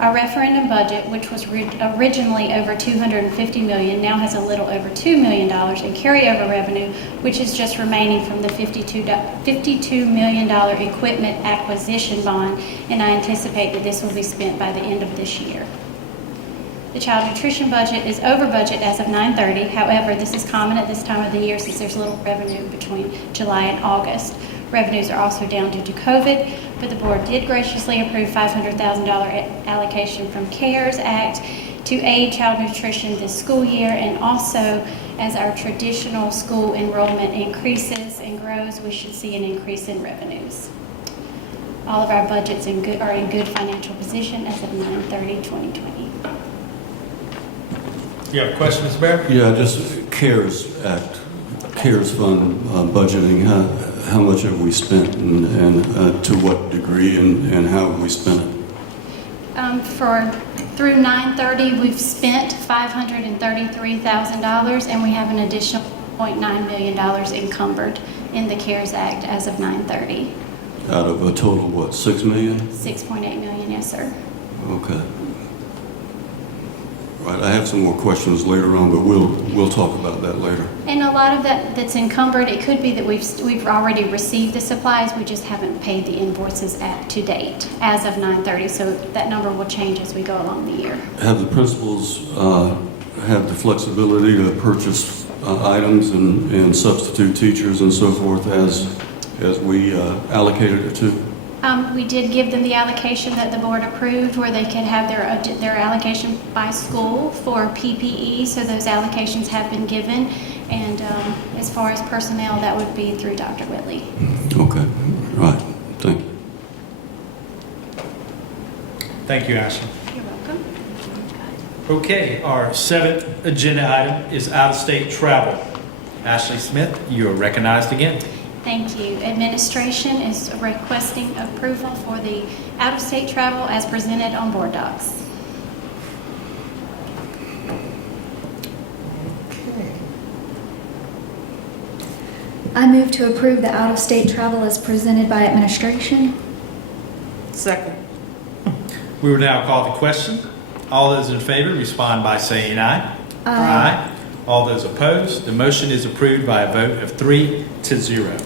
Our referendum budget, which was originally over $250 million, now has a little over $2 million in carryover revenue, which is just remaining from the $52 million equipment acquisition bond, and I anticipate that this will be spent by the end of this year. The child nutrition budget is over budget as of 9/30. However, this is common at this time of the year since there's little revenue between July and August. Revenues are also down due to COVID, but the board did graciously approve $500,000 allocation from CARES Act to aid child nutrition this school year, and also as our traditional school enrollment increases and grows, we should see an increase in revenues. All of our budgets are in good financial position as of 9/30/2020. You have a question, Mr. Bear? Yeah, just CARES Act, CARES Fund budgeting. How much have we spent, and to what degree, and how have we spent it? Through 9/30, we've spent $533,000, and we have an additional $0.9 million encumbered in the CARES Act as of 9/30. Out of a total, what, $6 million? $6.8 million, yes, sir. Okay. Right, I have some more questions later on, but we'll talk about that later. And a lot of that's encumbered, it could be that we've already received the supplies, we just haven't paid the invoices to date as of 9/30, so that number will change as we go along the year. Have the principals have the flexibility to purchase items and substitute teachers and so forth as we allocated it to? We did give them the allocation that the board approved, where they could have their allocation by school for PPE, so those allocations have been given. And as far as personnel, that would be through Dr. Whitley. Okay, right, thank you. Thank you, Ashley. You're welcome. Okay, our seventh agenda item is out-of-state travel. Ashley Smith, you are recognized again. Thank you. Administration is requesting approval for the out-of-state travel as presented on board docs. I move to approve the out-of-state travel as presented by administration. Second. We will now call the question. All those in favor respond by saying aye. Aye. All those opposed, the motion is approved by a vote of 3-0.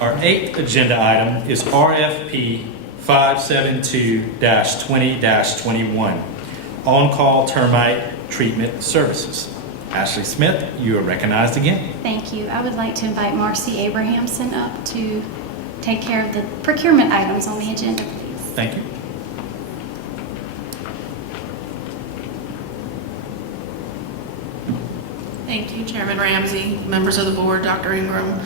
Our eighth agenda item is RFP 572-20-21, On-Call Termite Treatment Services. Ashley Smith, you are recognized again. Thank you. I would like to invite Marcy Abrahamson up to take care of the procurement items on the agenda, please. Thank you. Thank you, Chairman Ramsey, members of the board, Dr. Ingram.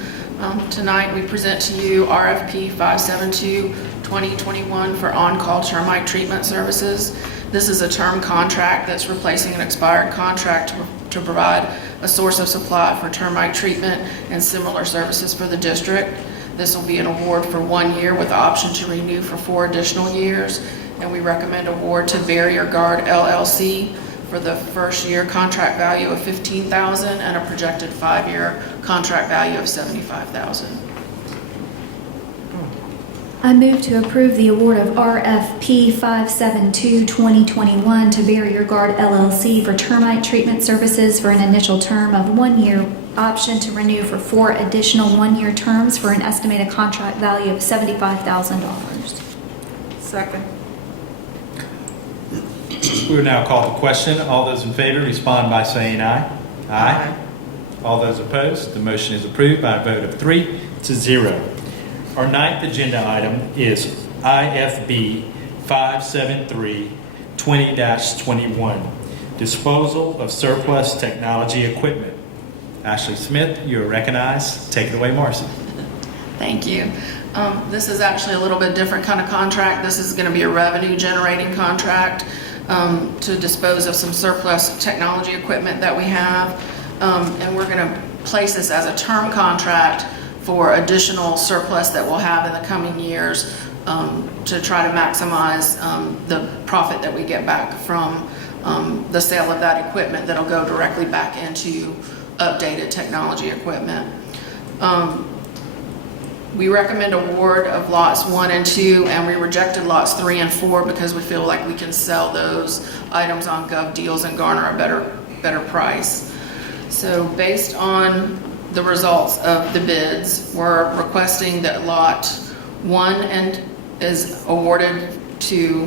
Tonight we present to you RFP 572-2021 for On-Call Termite Treatment Services. This is a term contract that's replacing an expired contract to provide a source of supply for termite treatment and similar services for the district. This will be an award for 1 year with the option to renew for 4 additional years, and we recommend award to Barrier Guard LLC for the first year contract value of $15,000 and a projected 5-year contract value of $75,000. I move to approve the award of RFP 572-2021 to Barrier Guard LLC for Termite Treatment Services for an initial term of 1 year, option to renew for 4 additional 1-year terms for an estimated contract value of $75,000. Second. We will now call the question. All those in favor respond by saying aye. Aye. All those opposed, the motion is approved by a vote of 3-0. Our 9th agenda item is IFB 573-20-21, disposal of surplus technology equipment. Ashley Smith, you are recognized. Take it away, Marcy. Thank you. This is actually a little bit different kind of contract. This is going to be a revenue generating contract to dispose of some surplus technology equipment that we have. And we're going to place this as a term contract for additional surplus that we'll have in the coming years to try to maximize the profit that we get back from the sale of that equipment that'll go directly back into updated technology equipment. We recommend award of lots 1 and 2, and we rejected lots 3 and 4 because we feel like we can sell those items on Gov Deals and garner a better price. So based on the results of the bids, we're requesting that lot 1 is awarded to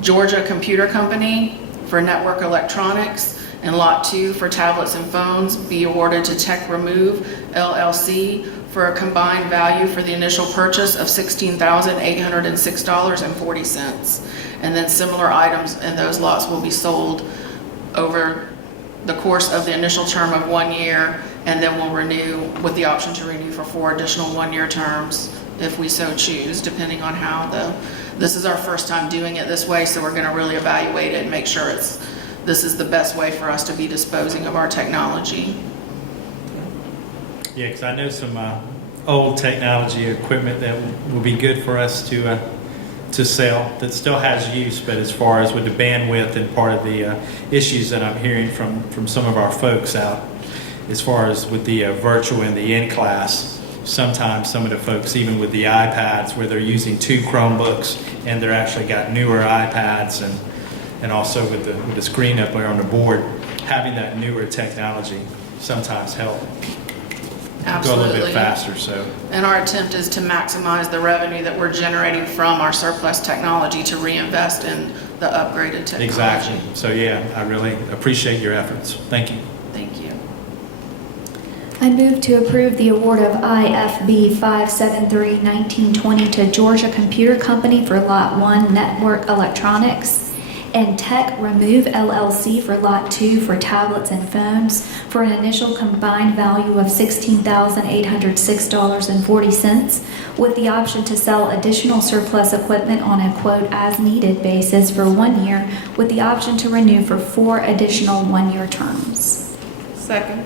Georgia Computer Company for network electronics, and lot 2 for tablets and phones be awarded to Tech Remove LLC for a combined value for the initial purchase of $16,806.40. And then similar items in those lots will be sold over the course of the initial term of 1 year, and then we'll renew with the option to renew for 4 additional 1-year terms if we so choose, depending on how this is our first time doing it this way, so we're going to really evaluate it and make sure this is the best way for us to be disposing of our technology. Yeah, because I know some old technology equipment that will be good for us to sell that still has use, but as far as with the bandwidth and part of the issues that I'm hearing from some of our folks out, as far as with the virtual and the in-class, sometimes some of the folks, even with the iPads, where they're using 2 Chromebooks and they're actually got newer iPads and also with the screen up there on the board, having that newer technology sometimes help. Absolutely. Go a little bit faster. So, and our attempt is to maximize the revenue that we're generating from our surplus technology to reinvest in the upgraded technology. Exactly. So yeah, I really appreciate your efforts. Thank you. Thank you. I move to approve the award of IFB 573-1920 to Georgia Computer Company for Lot 1 Network Electronics and Tech Remove LLC for Lot 2 for tablets and phones for an initial combined value of $16,806.40 with the option to sell additional surplus equipment on a quote as needed basis for 1 year with the option to renew for 4 additional 1-year terms. Second.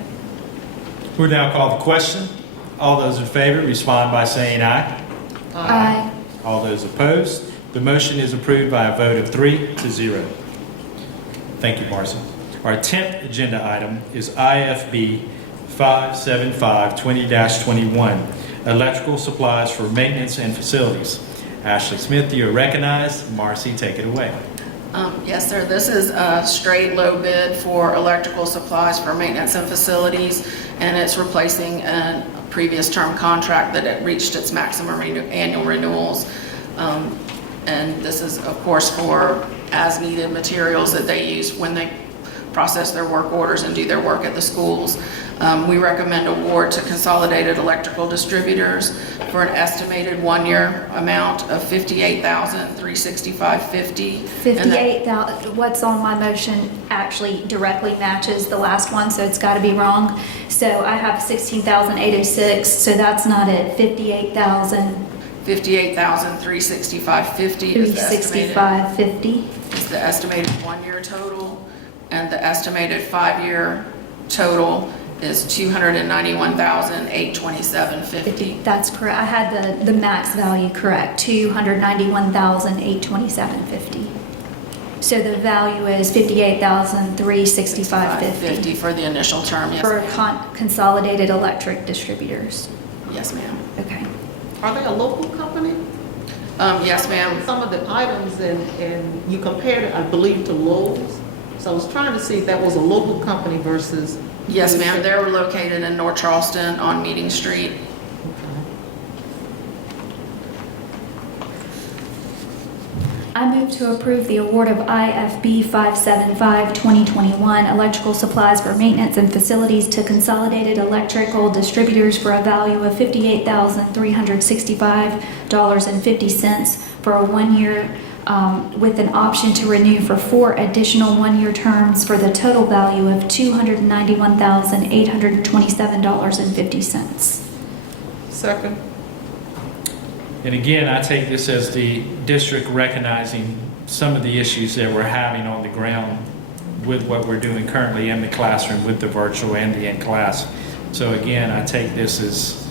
We'll now call the question. All those in favor respond by saying aye. Aye. All those opposed, the motion is approved by a vote of 3-0. Thank you, Marcy. Our 10th agenda item is IFB 575-20-21, electrical supplies for maintenance and facilities. Ashley Smith, you are recognized. Marcy, take it away. Yes, sir. This is a straight low bid for electrical supplies for maintenance and facilities, and it's replacing a previous term contract that it reached its maximum annual renewals. And this is, of course, for as-needed materials that they use when they process their work orders and do their work at the schools. We recommend award to Consolidated Electrical Distributors for an estimated 1-year amount of $58,365.50. $58,000. What's on my motion actually directly matches the last one, so it's got to be wrong. So I have $16,806, so that's not it. $58,000. $58,365.50 is the estimated 1-year total, and the estimated 5-year total is $291,827.50. That's correct. I had the max value correct, $291,827.50. So the value is $58,365.50 for the initial term, yes. For Consolidated Electric Distributors. Yes, ma'am. Okay. Are they a local company? Yes, ma'am. Some of the items and you compared it, I believe, to Lowe's. So I was trying to see if that was a local company versus. Yes, ma'am. They're located in North Charleston on Meeting Street. I move to approve the award of IFB 575-2021 electrical supplies for maintenance and facilities to Consolidated Electrical Distributors for a value of $58,365.50 for a 1 year with an option to renew for 4 additional 1-year terms for the total value of $291,827.50. Second. And again, I take this as the district recognizing some of the issues that we're having on the ground with what we're doing currently in the classroom with the virtual and the in-class. So again, I take this as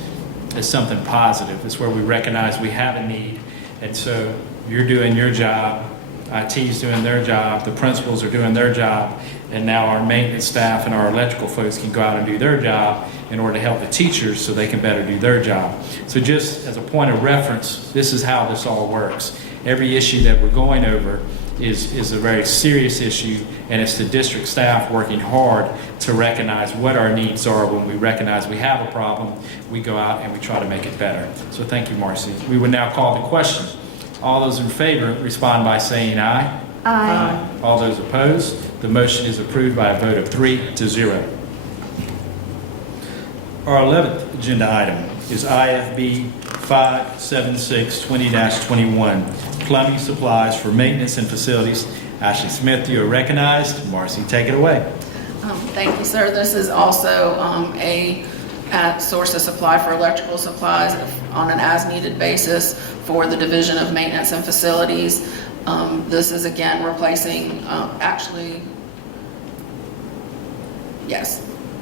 something positive. It's where we recognize we have a need. And so you're doing your job, IT's doing their job, the principals are doing their job, and now our maintenance staff and our electrical folks can go out and do their job in order to help the teachers so they can better do their job. So just as a point of reference, this is how this all works. Every issue that we're going over is a very serious issue, and it's the district staff working hard to recognize what our needs are. When we recognize we have a problem, we go out and we try to make it better. So thank you, Marcy. We would now call the question. All those in favor respond by saying aye. Aye. All those opposed, the motion is approved by a vote of 3-0. Our 11th agenda item is IFB 576-20-21, plumbing supplies for maintenance and facilities. Ashley Smith, you are recognized. Marcy, take it away. Thank you, sir. This is also a source of supply for electrical supplies on an as-needed basis for the Division of Maintenance and Facilities. This is again replacing,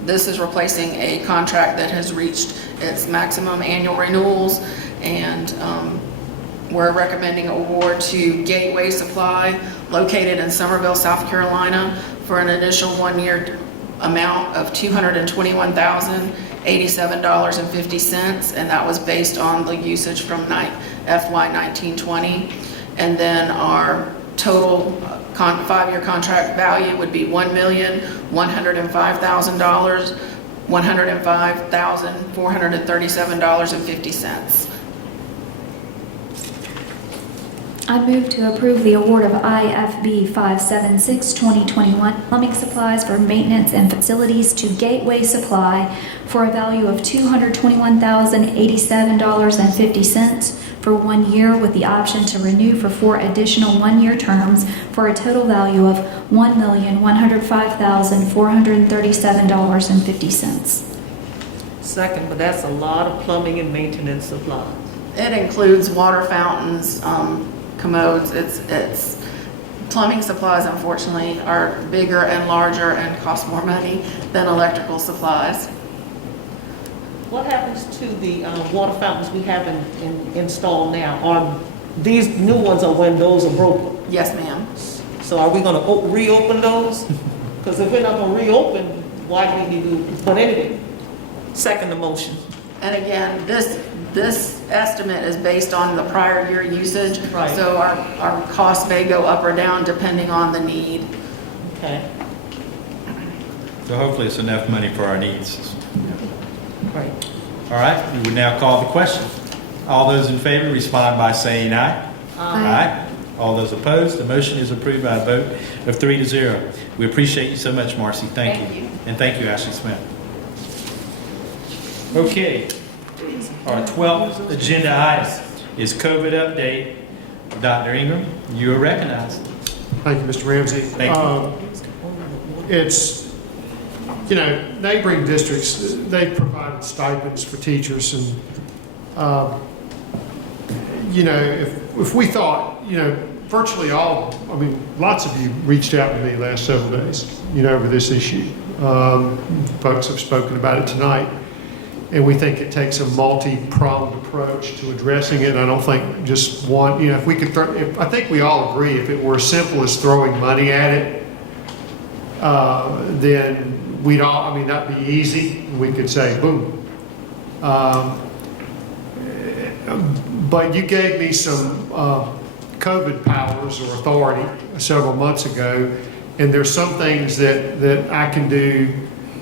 this is replacing a contract that has reached its maximum annual renewals, and we're recommending award to Gateway Supply, located in Summerville, South Carolina, for an initial 1-year amount of $221,087.50, and that was based on the usage from FY 1920. And then our total 5-year contract value would be $1,105,000, $105,437.50. I move to approve the award of IFB 576-2021 plumbing supplies for maintenance and facilities to Gateway Supply for a value of $221,087.50 for 1 year with the option to renew for 4 additional 1-year terms for a total value of $1,105,437.50. Second, but that's a lot of plumbing and maintenance supplies. It includes water fountains, commodes. It's plumbing supplies, unfortunately, are bigger and larger and cost more money than electrical supplies. What happens to the water fountains we have installed now? Are these new ones are when those are broken? Yes, ma'am. So are we going to reopen those? Because if we're not going to reopen, why do we need to? But anyway, second the motion. And again, this estimate is based on the prior year usage. Right. So our costs may go up or down depending on the need. Okay. So hopefully it's enough money for our needs. Right. All right, we would now call the question. All those in favor respond by saying aye. Aye. All those opposed, the motion is approved by a vote of 3-0. We appreciate you so much, Marcy. Thank you. And thank you, Ashley Smith. Okay, our 12th agenda item is COVID update. Dr. Ingram, you are recognized. Thank you, Mr. Ramsey. Thank you. It's, neighboring districts, they provided stipends for teachers, and, if we thought, virtually all, lots of you reached out to me last several days, over this issue. Folks have spoken about it tonight, and we think it takes a multi-pronged approach to addressing it. I don't think just one, if we could, I think we all agree if it were as simple as throwing money at it, then we'd all, that'd be easy. We could say, boom. but you gave me some COVID powers or authority several months ago, and there's some things that I can do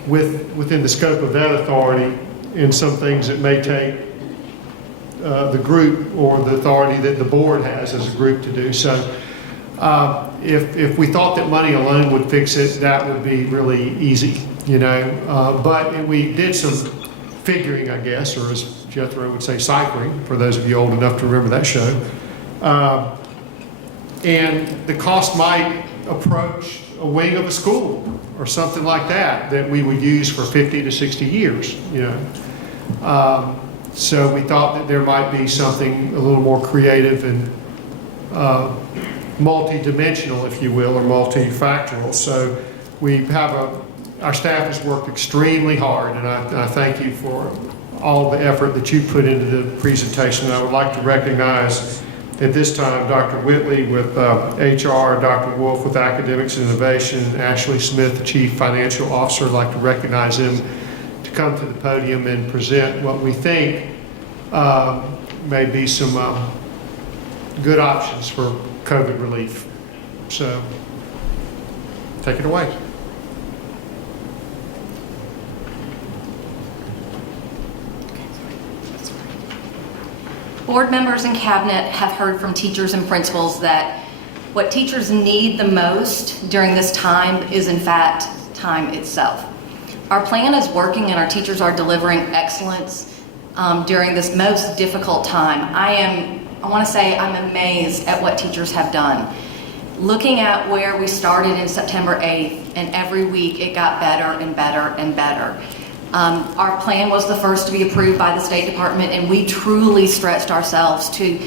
within the scope of that authority, and some things that may take the group or the authority that the board has as a group to do. So if we thought that money alone would fix it, that would be really easy, you know. But we did some figuring, I guess, or as Jethro would say, ciphering, for those of you old enough to remember that show. And the cost might approach a wing of a school or something like that we would use for 50 to 60 years, you know. So we thought that there might be something a little more creative and multi-dimensional, if you will, or multifactorial. So our staff has worked extremely hard, and I thank you for all the effort that you put into the presentation. I would like to recognize at this time Dr. Whitley with HR, Dr. Wolf with Academics and Innovation, Ashley Smith, the Chief Financial Officer. I'd like to recognize them to come to the podium and present what we think may be some good options for COVID relief. So, take it away. Board members and cabinet have heard from teachers and principals that what teachers need the most during this time is, in fact, time itself. Our plan is working and our teachers are delivering excellence during this most difficult time. I want to say I'm amazed at what teachers have done. Looking at where we started in September 8th, and every week it got better and better and better. Our plan was the first to be approved by the State Department, and we truly stretched ourselves to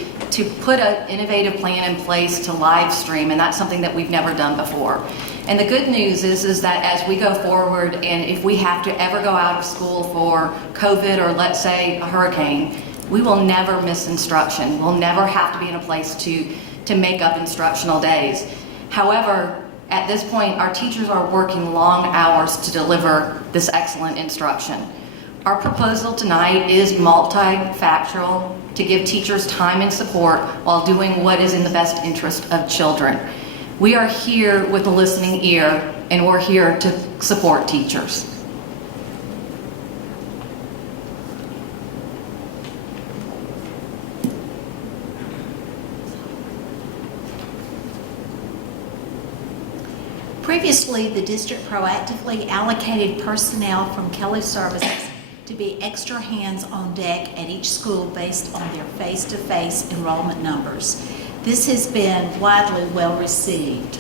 put an innovative plan in place to live stream, and that's something that we've never done before. And the good news is that as we go forward, and if we have to ever go out of school for COVID or let's say a hurricane, we will never miss instruction. We'll never have to be in a place to make up instructional days. However, at this point, our teachers are working long hours to deliver this excellent instruction. Our proposal tonight is multifactorial to give teachers time and support while doing what is in the best interest of children. We are here with a listening ear, and we're here to support teachers. Previously, the district proactively allocated personnel from Kelly Services to be extra hands on deck at each school based on their face-to-face enrollment numbers. This has been widely well received.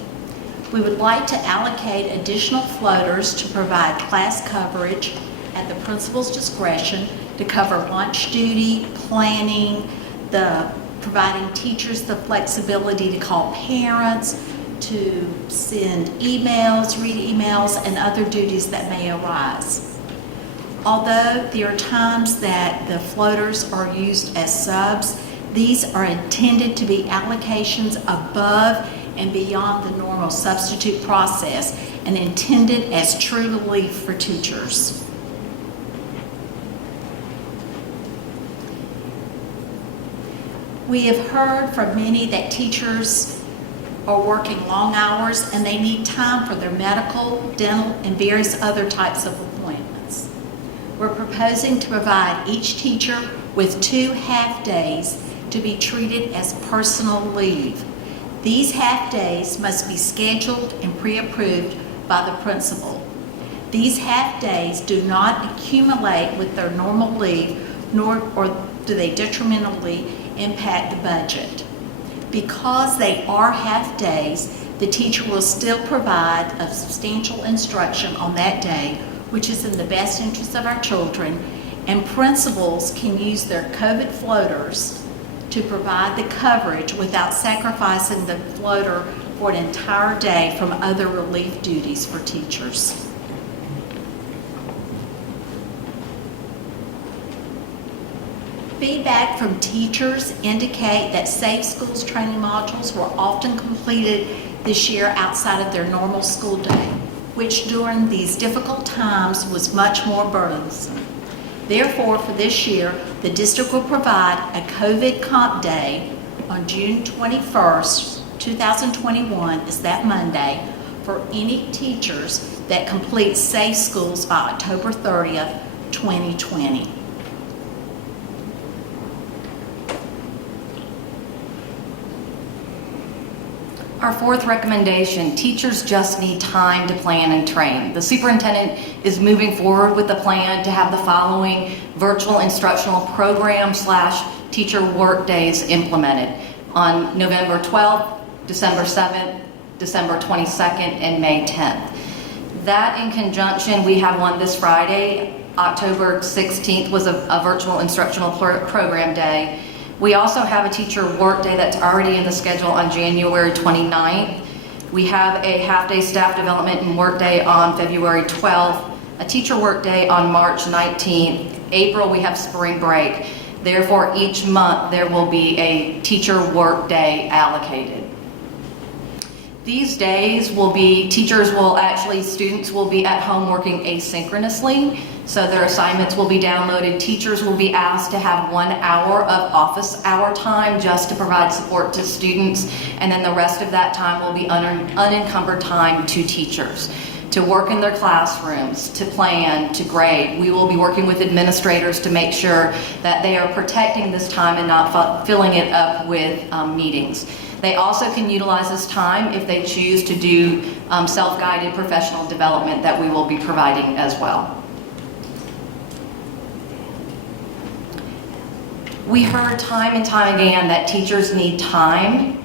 We would like to allocate additional floaters to provide class coverage at the principal's discretion to cover lunch duty, planning, providing teachers the flexibility to call parents, to send emails, read emails, and other duties that may arise. Although there are times that the floaters are used as subs, these are intended to be allocations above and beyond the normal substitute process and intended as true relief for teachers. We have heard from many that teachers are working long hours and they need time for their medical, dental, and various other types of appointments. We're proposing to provide each teacher with 2 half-days to be treated as personal leave. These half-days must be scheduled and pre-approved by the principal. These half-days do not accumulate with their normal leave, nor do they detrimentally impact the budget. Because they are half-days, the teacher will still provide a substantial instruction on that day, which is in the best interest of our children, and principals can use their COVID floaters to provide the coverage without sacrificing the floater for an entire day from other relief duties for teachers. Feedback from teachers indicate that Safe Schools training modules were often completed this year outside of their normal school day, which during these difficult times was much more burdensome. Therefore, for this year, the district will provide a COVID comp day on June 21st, 2021, is that Monday, for any teachers that complete Safe Schools by October 30th, 2020. Our fourth recommendation, teachers just need time to plan and train. The superintendent is moving forward with the plan to have the following virtual instructional program / teacher work days implemented on November 12th, December 7th, December 22nd, and May 10th. That in conjunction, we have one this Friday, October 16th was a virtual instructional program day. We also have a teacher work day that's already in the schedule on January 29th. We have a half-day staff development and work day on February 12th, a teacher work day on March 19th. April, we have spring break. Therefore, each month there will be a teacher work day allocated. These days students will be at home working asynchronously, so their assignments will be downloaded. Teachers will be asked to have 1 hour of office hour time just to provide support to students, and then the rest of that time will be unencumbered time to teachers to work in their classrooms, to plan, to grade. We will be working with administrators to make sure that they are protecting this time and not filling it up with meetings. They also can utilize this time if they choose to do self-guided professional development that we will be providing as well. We heard time and time again that teachers need time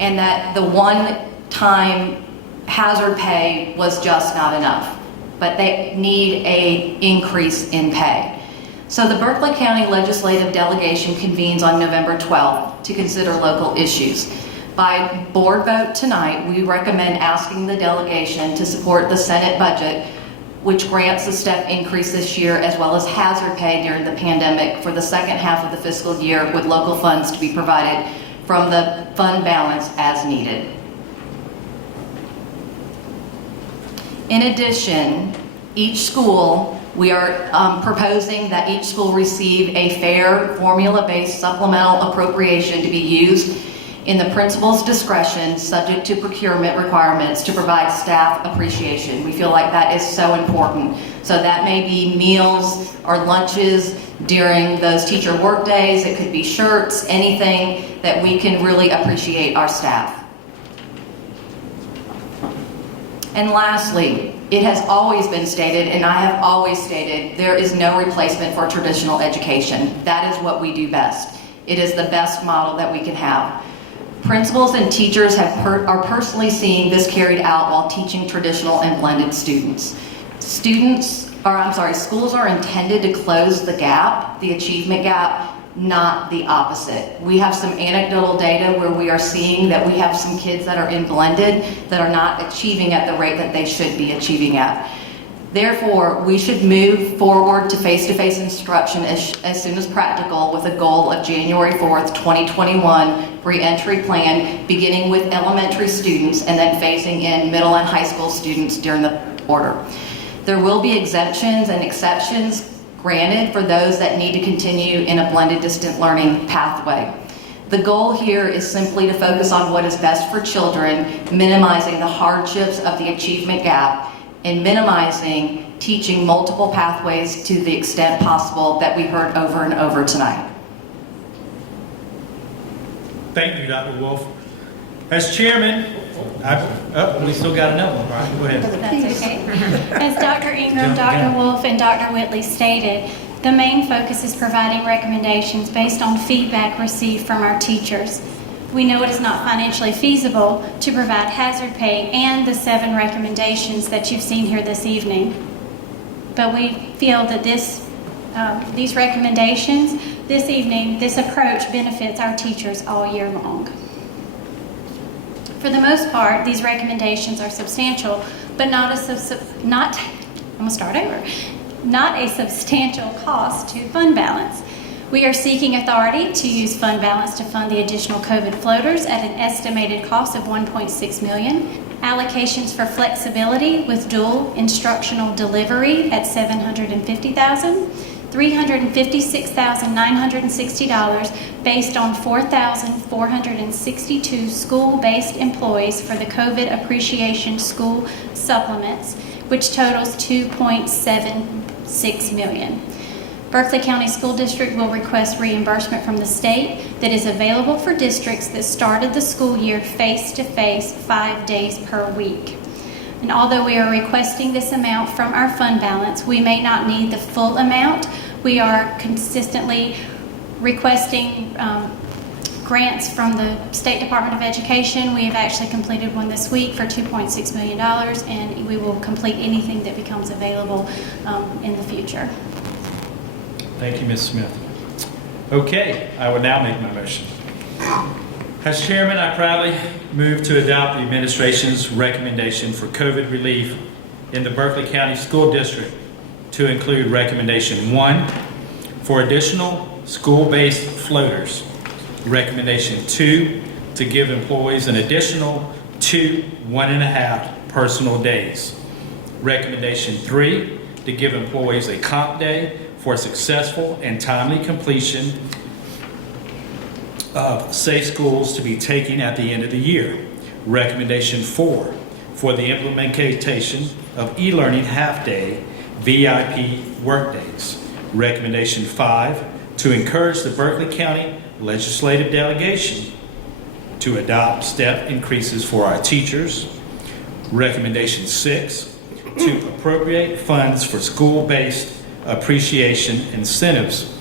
and that the one-time hazard pay was just not enough, but they need an increase in pay. So the Berkeley County Legislative Delegation convenes on November 12th to consider local issues. By board vote tonight, we recommend asking the delegation to support the Senate budget, which grants a step increase this year, as well as hazard pay during the pandemic for the second half of the fiscal year, with local funds to be provided from the fund balance as needed. In addition, we are proposing that each school receive a fair formula-based supplemental appropriation to be used in the principal's discretion, subject to procurement requirements, to provide staff appreciation. We feel like that is so important. So that may be meals or lunches during those teacher work days. It could be shirts, anything that we can really appreciate our staff. And lastly, it has always been stated, and I have always stated, there is no replacement for traditional education. That is what we do best. It is the best model that we can have. Principals and teachers are personally seeing this carried out while teaching traditional and blended students. Schools are intended to close the gap, the achievement gap, not the opposite. We have some anecdotal data where we are seeing that we have some kids that are in blended that are not achieving at the rate that they should be achieving at. Therefore, we should move forward to face-to-face instruction as soon as practical, with a goal of January 4th, 2021 re-entry plan, beginning with elementary students and then phasing in middle and high school students during the order. There will be exemptions and exceptions granted for those that need to continue in a blended distant learning pathway. The goal here is simply to focus on what is best for children, minimizing the hardships of the achievement gap, and minimizing teaching multiple pathways to the extent possible that we heard over and over tonight. Thank you, Dr. Wolf. As chairman, we still got another one, right? Go ahead. That's okay. As Dr. Ingram, Dr. Wolf, and Dr. Whitley stated, the main focus is providing recommendations based on feedback received from our teachers. We know it is not financially feasible to provide hazard pay and the 7 recommendations that you've seen here this evening. But we feel that these recommendations this evening, this approach benefits our teachers all year long. For the most part, these recommendations are substantial, but not a substantial cost to fund balance. We are seeking authority to use fund balance to fund the additional COVID floaters at an estimated cost of $1.6 million, allocations for flexibility with dual instructional delivery at $750,000, $356,960 based on 4,462 school-based employees for the COVID Appreciation School Supplements, which totals $2.76 million. Berkeley County School District will request reimbursement from the state that is available for districts that started the school year face-to-face 5 days per week. And although we are requesting this amount from our fund balance, we may not need the full amount. We are consistently requesting grants from the State Department of Education. We have actually completed one this week for $2.6 million, and we will complete anything that becomes available in the future. Thank you, Ms. Smith. Okay, I will now make my motion. As chairman, I proudly move to adopt the administration's recommendation for COVID relief in the Berkeley County School District to include recommendation 1 for additional school-based floaters, recommendation 2 to give employees an additional 2 1.5 personal days, recommendation 3 to give employees a comp day for successful and timely completion of Safe Schools to be taken at the end of the year. Recommendation 4 for the implementation of e-learning half-day VIP workdays. Recommendation 5 to encourage the Berkeley County Legislative Delegation to adopt step increases for our teachers. Recommendation 6 to appropriate funds for school-based appreciation incentives.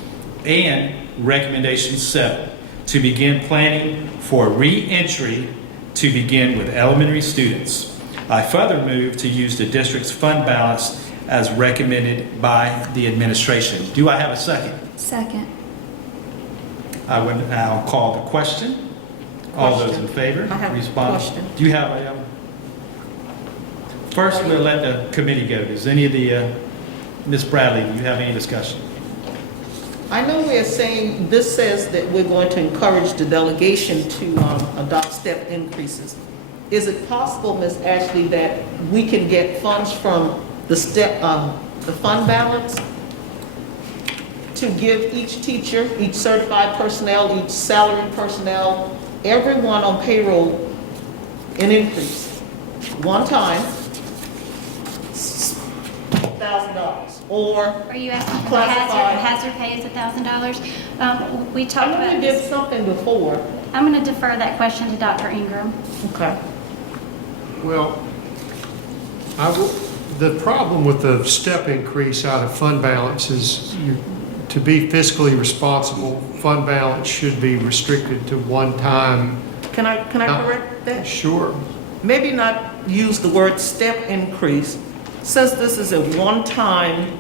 And recommendation 7 to begin planning for re-entry to begin with elementary students. I further move to use the district's fund balance as recommended by the administration. Do I have a second? Second. I will now call the question. All those in favor, I have a respond. question. Do you have a? First, we'll let the committee go. Does any of the Ms. Bradley, do you have any discussion? I know we're saying, this says that we're going to encourage the delegation to adopt step increases. Is it possible, Ms. Ashley, that we can get funds from the fund balance to give each teacher, each certified personnel, each salaried personnel, everyone on payroll an increase? One time, $1,000. Or Are you asking for classified. hazard pay is $1,000? We talked I know about we did this. something before. I'm going to defer that question to Dr. Ingram. Okay. Well, the problem with the step increase out of fund balance is to be fiscally responsible, fund balance should be restricted to one time. Can I correct that? Sure. Maybe not use the word step increase, since this is a one-time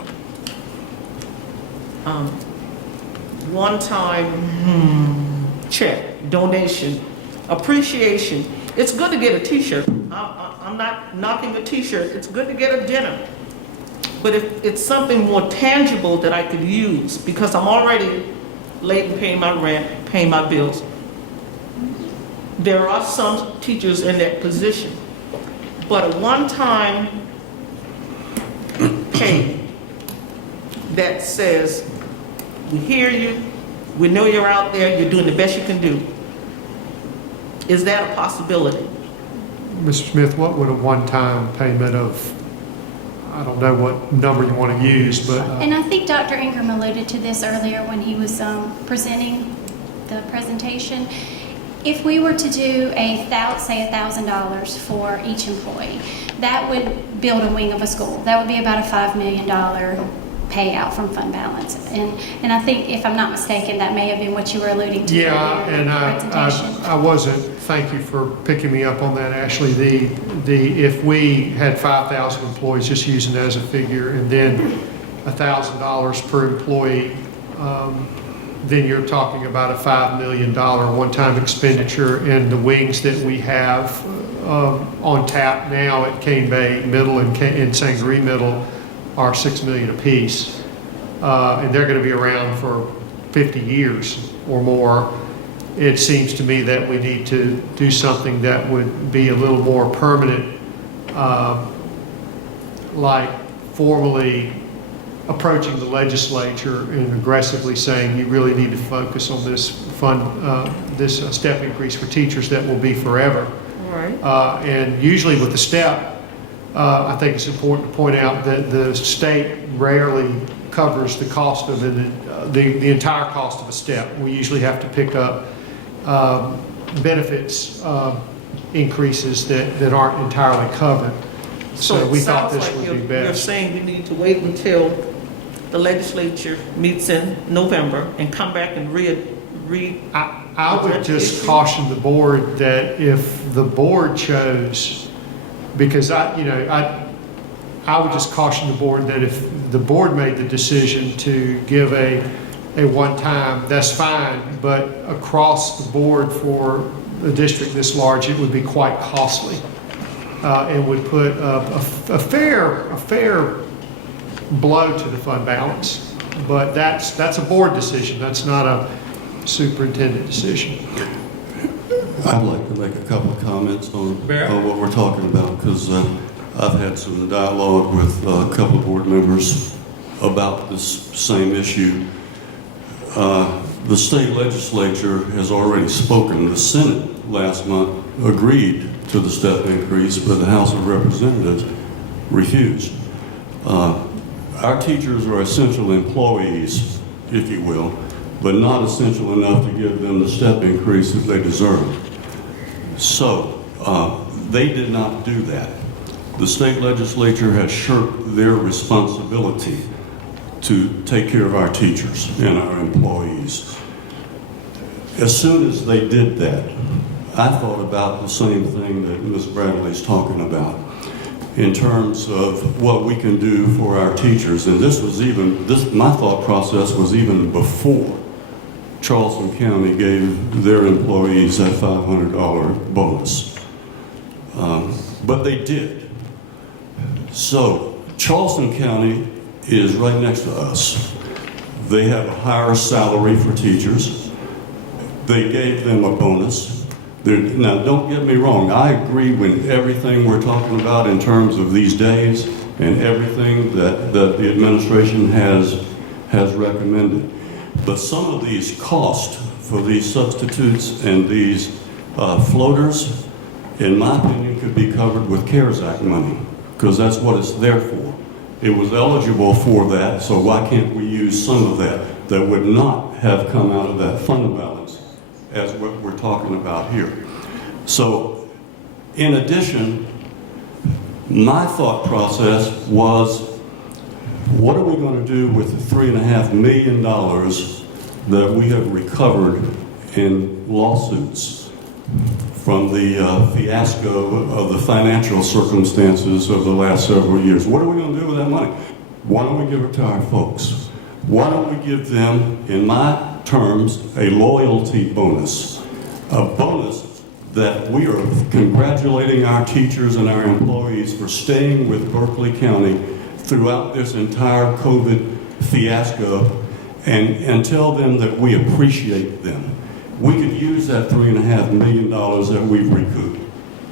check, donation, appreciation. It's good to get a t-shirt. I'm not knocking a t-shirt. It's good to get a dinner. But if it's something more tangible that I could use, because I'm already late in paying my rent, paying my bills, there are some teachers in that position. But a one-time pay that says, we hear you, we know you're out there, you're doing the best you can do. Is that a possibility? Mr. Smith, what would a one-time payment of, I don't know what number you want to use, but... And I think Dr. Ingram alluded to this earlier when he was presenting the presentation. If we were to do say $1,000 for each employee, that would build a wing of a school. That would be about a $5 million payout from fund balance. And I think, if I'm not mistaken, that may have been what you were alluding to Yeah, earlier in and the presentation. I wasn't, thank you for picking me up on that, Ashley. If we had 5,000 employees, just using it as a figure, and then $1,000 per employee, then you're talking about a $5 million one-time expenditure, and the wings that we have on tap now at Cane Bay Middle and St. Green Middle are $6 million apiece. And they're going to be around for 50 years or more. It seems to me that we need to do something that would be a little more permanent, like formally approaching the legislature and aggressively saying you really need to focus on this this step increase for teachers that will be forever. Right. And usually with the step, I think it's important to point out that the state rarely covers the cost of it, the entire cost of a step. We usually have to pick up benefits increases that aren't entirely covered. So we thought this would be best. You're saying you need to wait until the legislature meets in November and come back and I would just caution the board that if the board chose, because I would just caution the board that if the board made the decision to give a one-time, that's fine, but across the board for a district this large, it would be quite costly and would put a fair blow to the fund balance. But that's a board decision. That's not a superintendent decision. I'd like to make a couple of comments on what we're talking about, because I've had some dialogue with a couple of board members about this same issue. The state legislature has already spoken. The Senate last month agreed to the step increase, but the House of Representatives refused. Our teachers are essential employees, if you will, but not essential enough to give them the step increase that they deserve. So they did not do that. The state legislature has shirked their responsibility to take care of our teachers and our employees. As soon as they did that, I thought about the same thing that Ms. Bradley's talking about in terms of what we can do for our teachers. And my thought process was even before Charleston County gave their employees that $500 bonus. But they did. So Charleston County is right next to us. They have a higher salary for teachers. They gave them a bonus. Now, don't get me wrong. I agree with everything we're talking about in terms of these days and everything that the administration has recommended. But some of these costs for these substitutes and these floaters, in my opinion, could be covered with CARES Act money, because that's what it's there for. It was eligible for that, so why can't we use some of that would not have come out of that fund balance as what we're talking about here? So, in addition, my thought process was, what are we going to do with the $3.5 million that we have recovered in lawsuits from the fiasco of the financial circumstances of the last several years? What are we going to do with that money? Why don't we give it to our folks? Why don't we give them, in my terms, a loyalty bonus? A bonus that we are congratulating our teachers and our employees for staying with Berkeley County throughout this entire COVID fiasco, and tell them that we appreciate them. We could use that $3.5 million that we've recouped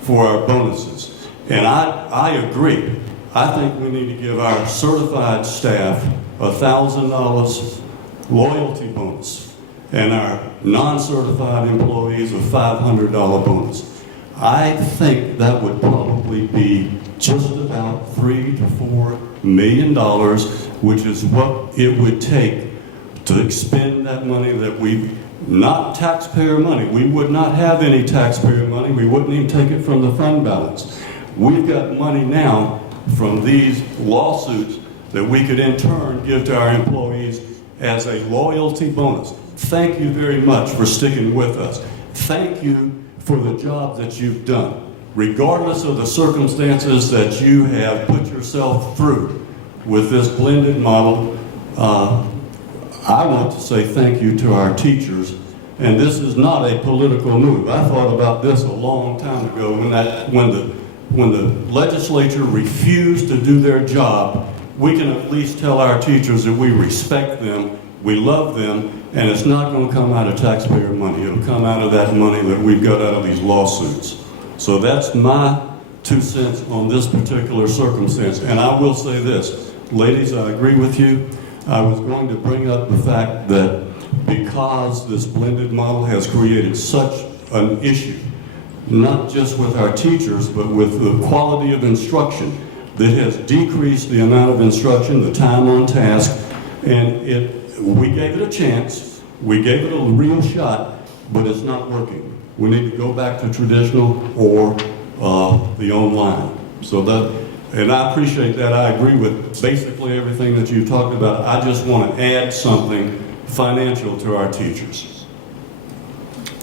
for our bonuses. And I agree. I think we need to give our certified staff $1,000 loyalty bonus and our non-certified employees a $500 bonus. I think that would probably be just about $3 to $4 million, which is what it would take to expend that money that not taxpayer money. We would not have any taxpayer money. We wouldn't even take it from the fund balance. We've got money now from these lawsuits that we could in turn give to our employees as a loyalty bonus. Thank you very much for sticking with us. Thank you for the job that you've done. Regardless of the circumstances that you have put yourself through with this blended model, I want to say thank you to our teachers. And this is not a political move. I thought about this a long time ago when the legislature refused to do their job. We can at least tell our teachers that we respect them, we love them, and it's not going to come out of taxpayer money. It'll come out of that money that we've got out of these lawsuits. So that's my 2 cents on this particular circumstance. And I will say this, ladies, I agree with you. I was going to bring up the fact that because this blended model has created such an issue, not just with our teachers, but with the quality of instruction, that has decreased the amount of instruction, the time on task, and we gave it a chance, we gave it a real shot, but it's not working. We need to go back to traditional or the online. So that, and I appreciate that. I agree with basically everything that you talked about. I just want to add something financial to our teachers.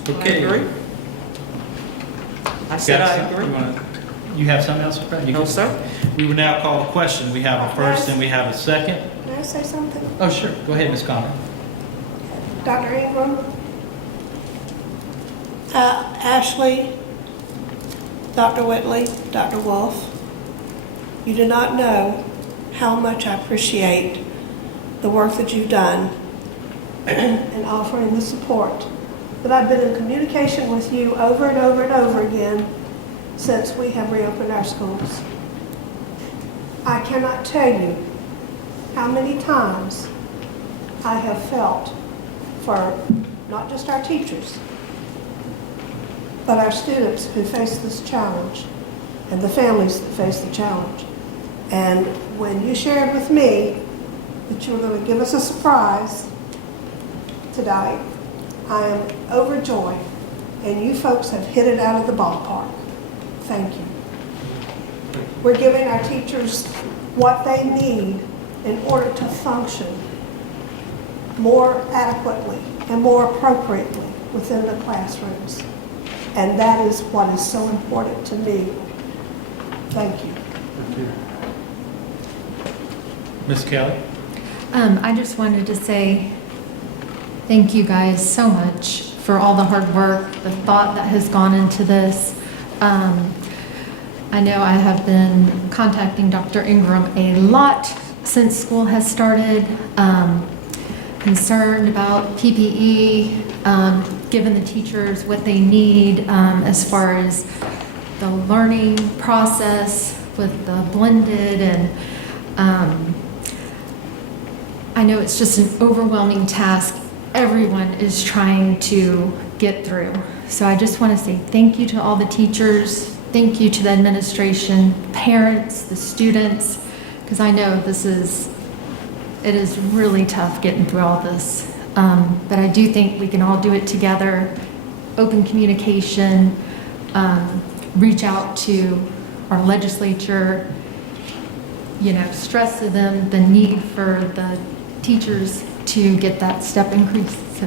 Okay. I agree. I said I agree. You have something else, Fred? No, sir. We will now call a question. We have a first and we have a second. May I say something? Oh, sure. Go ahead, Ms. Connor. Dr. Ingram, Ashley, Dr. Whitley, Dr. Wolf, you do not know how much I appreciate the work that you've done in offering the support. That I've been in communication with you over and over and over again since we have reopened our schools. I cannot tell you how many times I have felt for not just our teachers, but our students who face this challenge and the families that face the challenge. And when you shared with me that you were going to give us a surprise tonight, I am overjoyed, and you folks have hit it out of the ballpark. Thank you. We're giving our teachers what they need in order to function more adequately and more appropriately within the classrooms. And that is what is so important to me. Thank you. Thank you. Ms. Kelly? I just wanted to say thank you guys so much for all the hard work, the thought that has gone into this. I know I have been contacting Dr. Ingram a lot since school has started, concerned about PPE, giving the teachers what they need as far as the learning process with the blended, and I know it's just an overwhelming task everyone is trying to get through. So I just want to say thank you to all the teachers, thank you to the administration, parents, the students, because I know it is really tough getting through all this. But I do think we can all do it together, open communication, reach out to our legislature, stress to them the need for the teachers to get that step increase. So,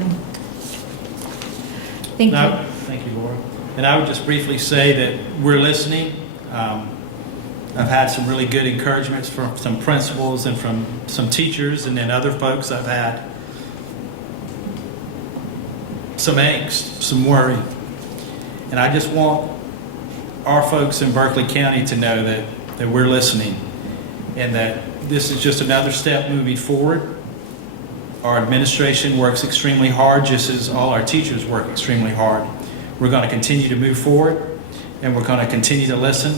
thank you. Thank you, Laura. And I would just briefly say that we're listening. I've had some really good encouragements from some principals and from some teachers, and then other folks I've had some angst, some worry. And I just want our folks in Berkeley County to know that we're listening and that this is just another step moving forward. Our administration works extremely hard, just as all our teachers work extremely hard. We're going to continue to move forward, and we're going to continue to listen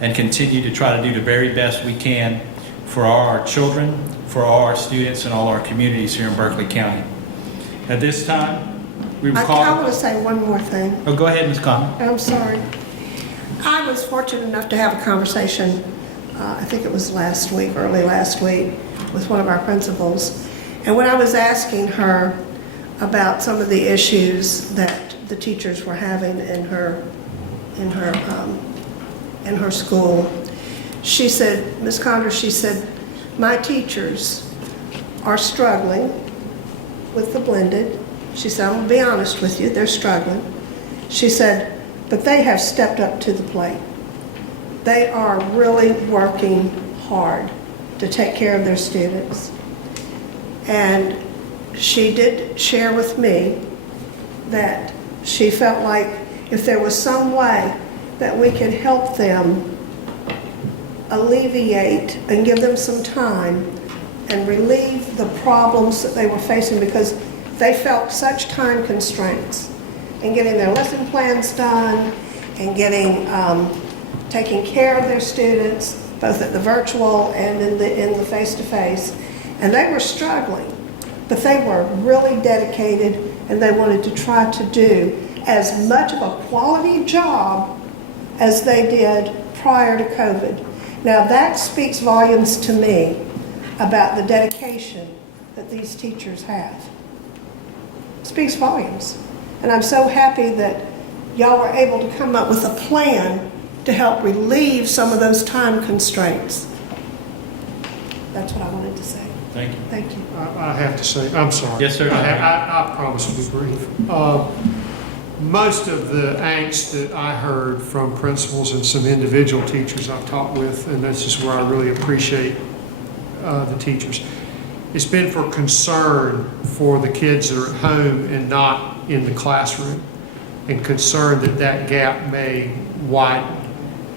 and continue to try to do the very best we can for all our children, for all our students, and all our communities here in Berkeley County. At this time, we will call... I want to say one more thing. Oh, go ahead, Ms. Connor. I'm sorry. I was fortunate enough to have a conversation, I think it was last week, early last week, with one of our principals. And when I was asking her about some of the issues that the teachers were having in her school, she said, Ms. Condor, she said, my teachers are struggling with the blended. She said, I'm going to be honest with you, they're struggling. She said, but they have stepped up to the plate. They are really working hard to take care of their students. And she did share with me that she felt like if there was some way that we could help them alleviate and give them some time and relieve the problems that they were facing, because they felt such time constraints in getting their lesson plans done and getting taking care of their students. both at the virtual and in the face-to-face, and they were struggling, but they were really dedicated, and they wanted to try to do as much of a quality job as they did prior to COVID. Now that speaks volumes to me about the dedication that these teachers have. It speaks volumes. And I'm so happy that y'all were able to come up with a plan to help relieve some of those time constraints. That's what I wanted to say. Thank you. Thank you. I have to say, I'm sorry. Yes, sir. I promise to be brief. Most of the angst that I heard from principals and some individual teachers I've talked with, and this is where I really appreciate the teachers, it's been for concern for the kids that are at home and not in the classroom, and concern that that gap may widen.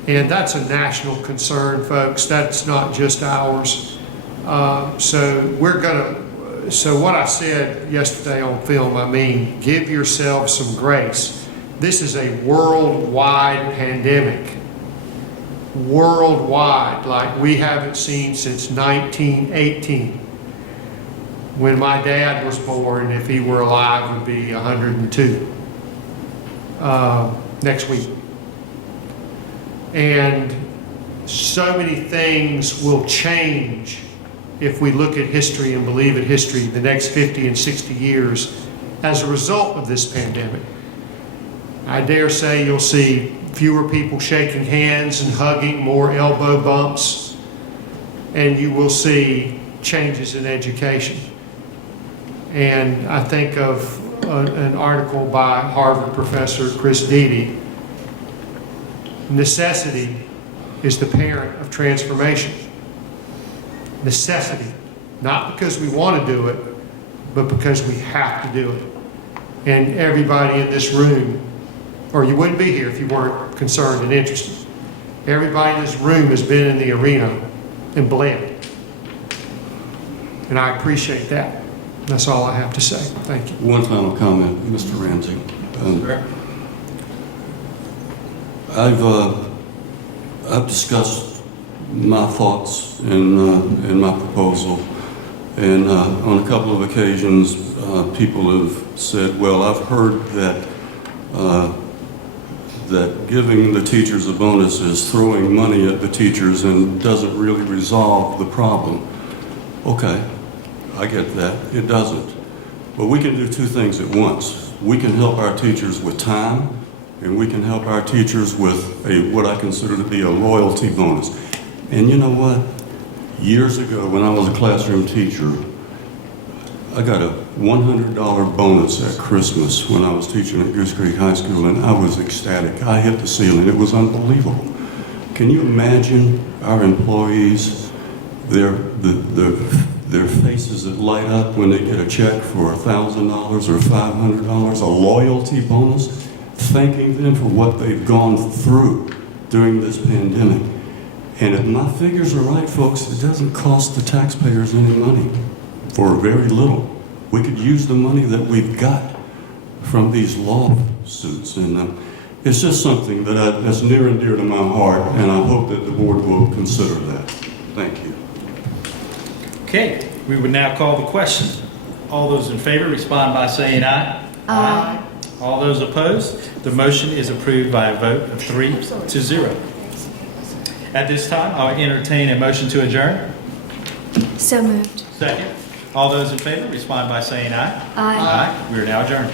And that's a national concern, folks. That's not just ours. So what I said yesterday on film, I mean, give yourselves some grace. This is a worldwide pandemic. Worldwide, like we haven't seen since 1918. When my dad was born, if he were alive, would be 102 next week. And so many things will change if we look at history and believe in history the next 50 and 60 years as a result of this pandemic. I dare say you'll see fewer people shaking hands and hugging, more elbow bumps, and you will see changes in education. And I think of an article by Harvard professor Chris Deedy. Necessity is the parent of transformation. Necessity, not because we want to do it, but because we have to do it. And everybody in this room, or you wouldn't be here if you weren't concerned and interested. Everybody in this room has been in the arena and bled. And I appreciate that. That's all I have to say. Thank you. One final comment, Mr. Ramsey. I've discussed my thoughts in my proposal, and on a couple of occasions, people have said, "Well, I've heard that that giving the teachers a bonus is throwing money at the teachers and doesn't really resolve the problem." Okay, I get that. It doesn't. But we can do two things at once. We can help our teachers with time, and we can help our teachers with what I consider to be a loyalty bonus. And you know what? Years ago, when I was a classroom teacher, I got a $100 bonus at Christmas when I was teaching at Goose Creek High School, and I was ecstatic. I hit the ceiling. It was unbelievable. Can you imagine our employees, their faces that light up when they get a check for $1,000 or $500, a loyalty bonus, thanking them for what they've gone through during this pandemic. And if my figures are right, folks, it doesn't cost the taxpayers any money, or very little. We could use the money that we've got from these lawsuits. And it's just something that's near and dear to my heart, and I hope that the board will consider that. Thank you. Okay, we would now call the question. All those in favor respond by saying aye. Aye. All those opposed? The motion is approved by a vote of 3-0. At this time, I'll entertain a motion to adjourn. So moved. Second. All those in favor respond by saying aye. Aye. We are now adjourned.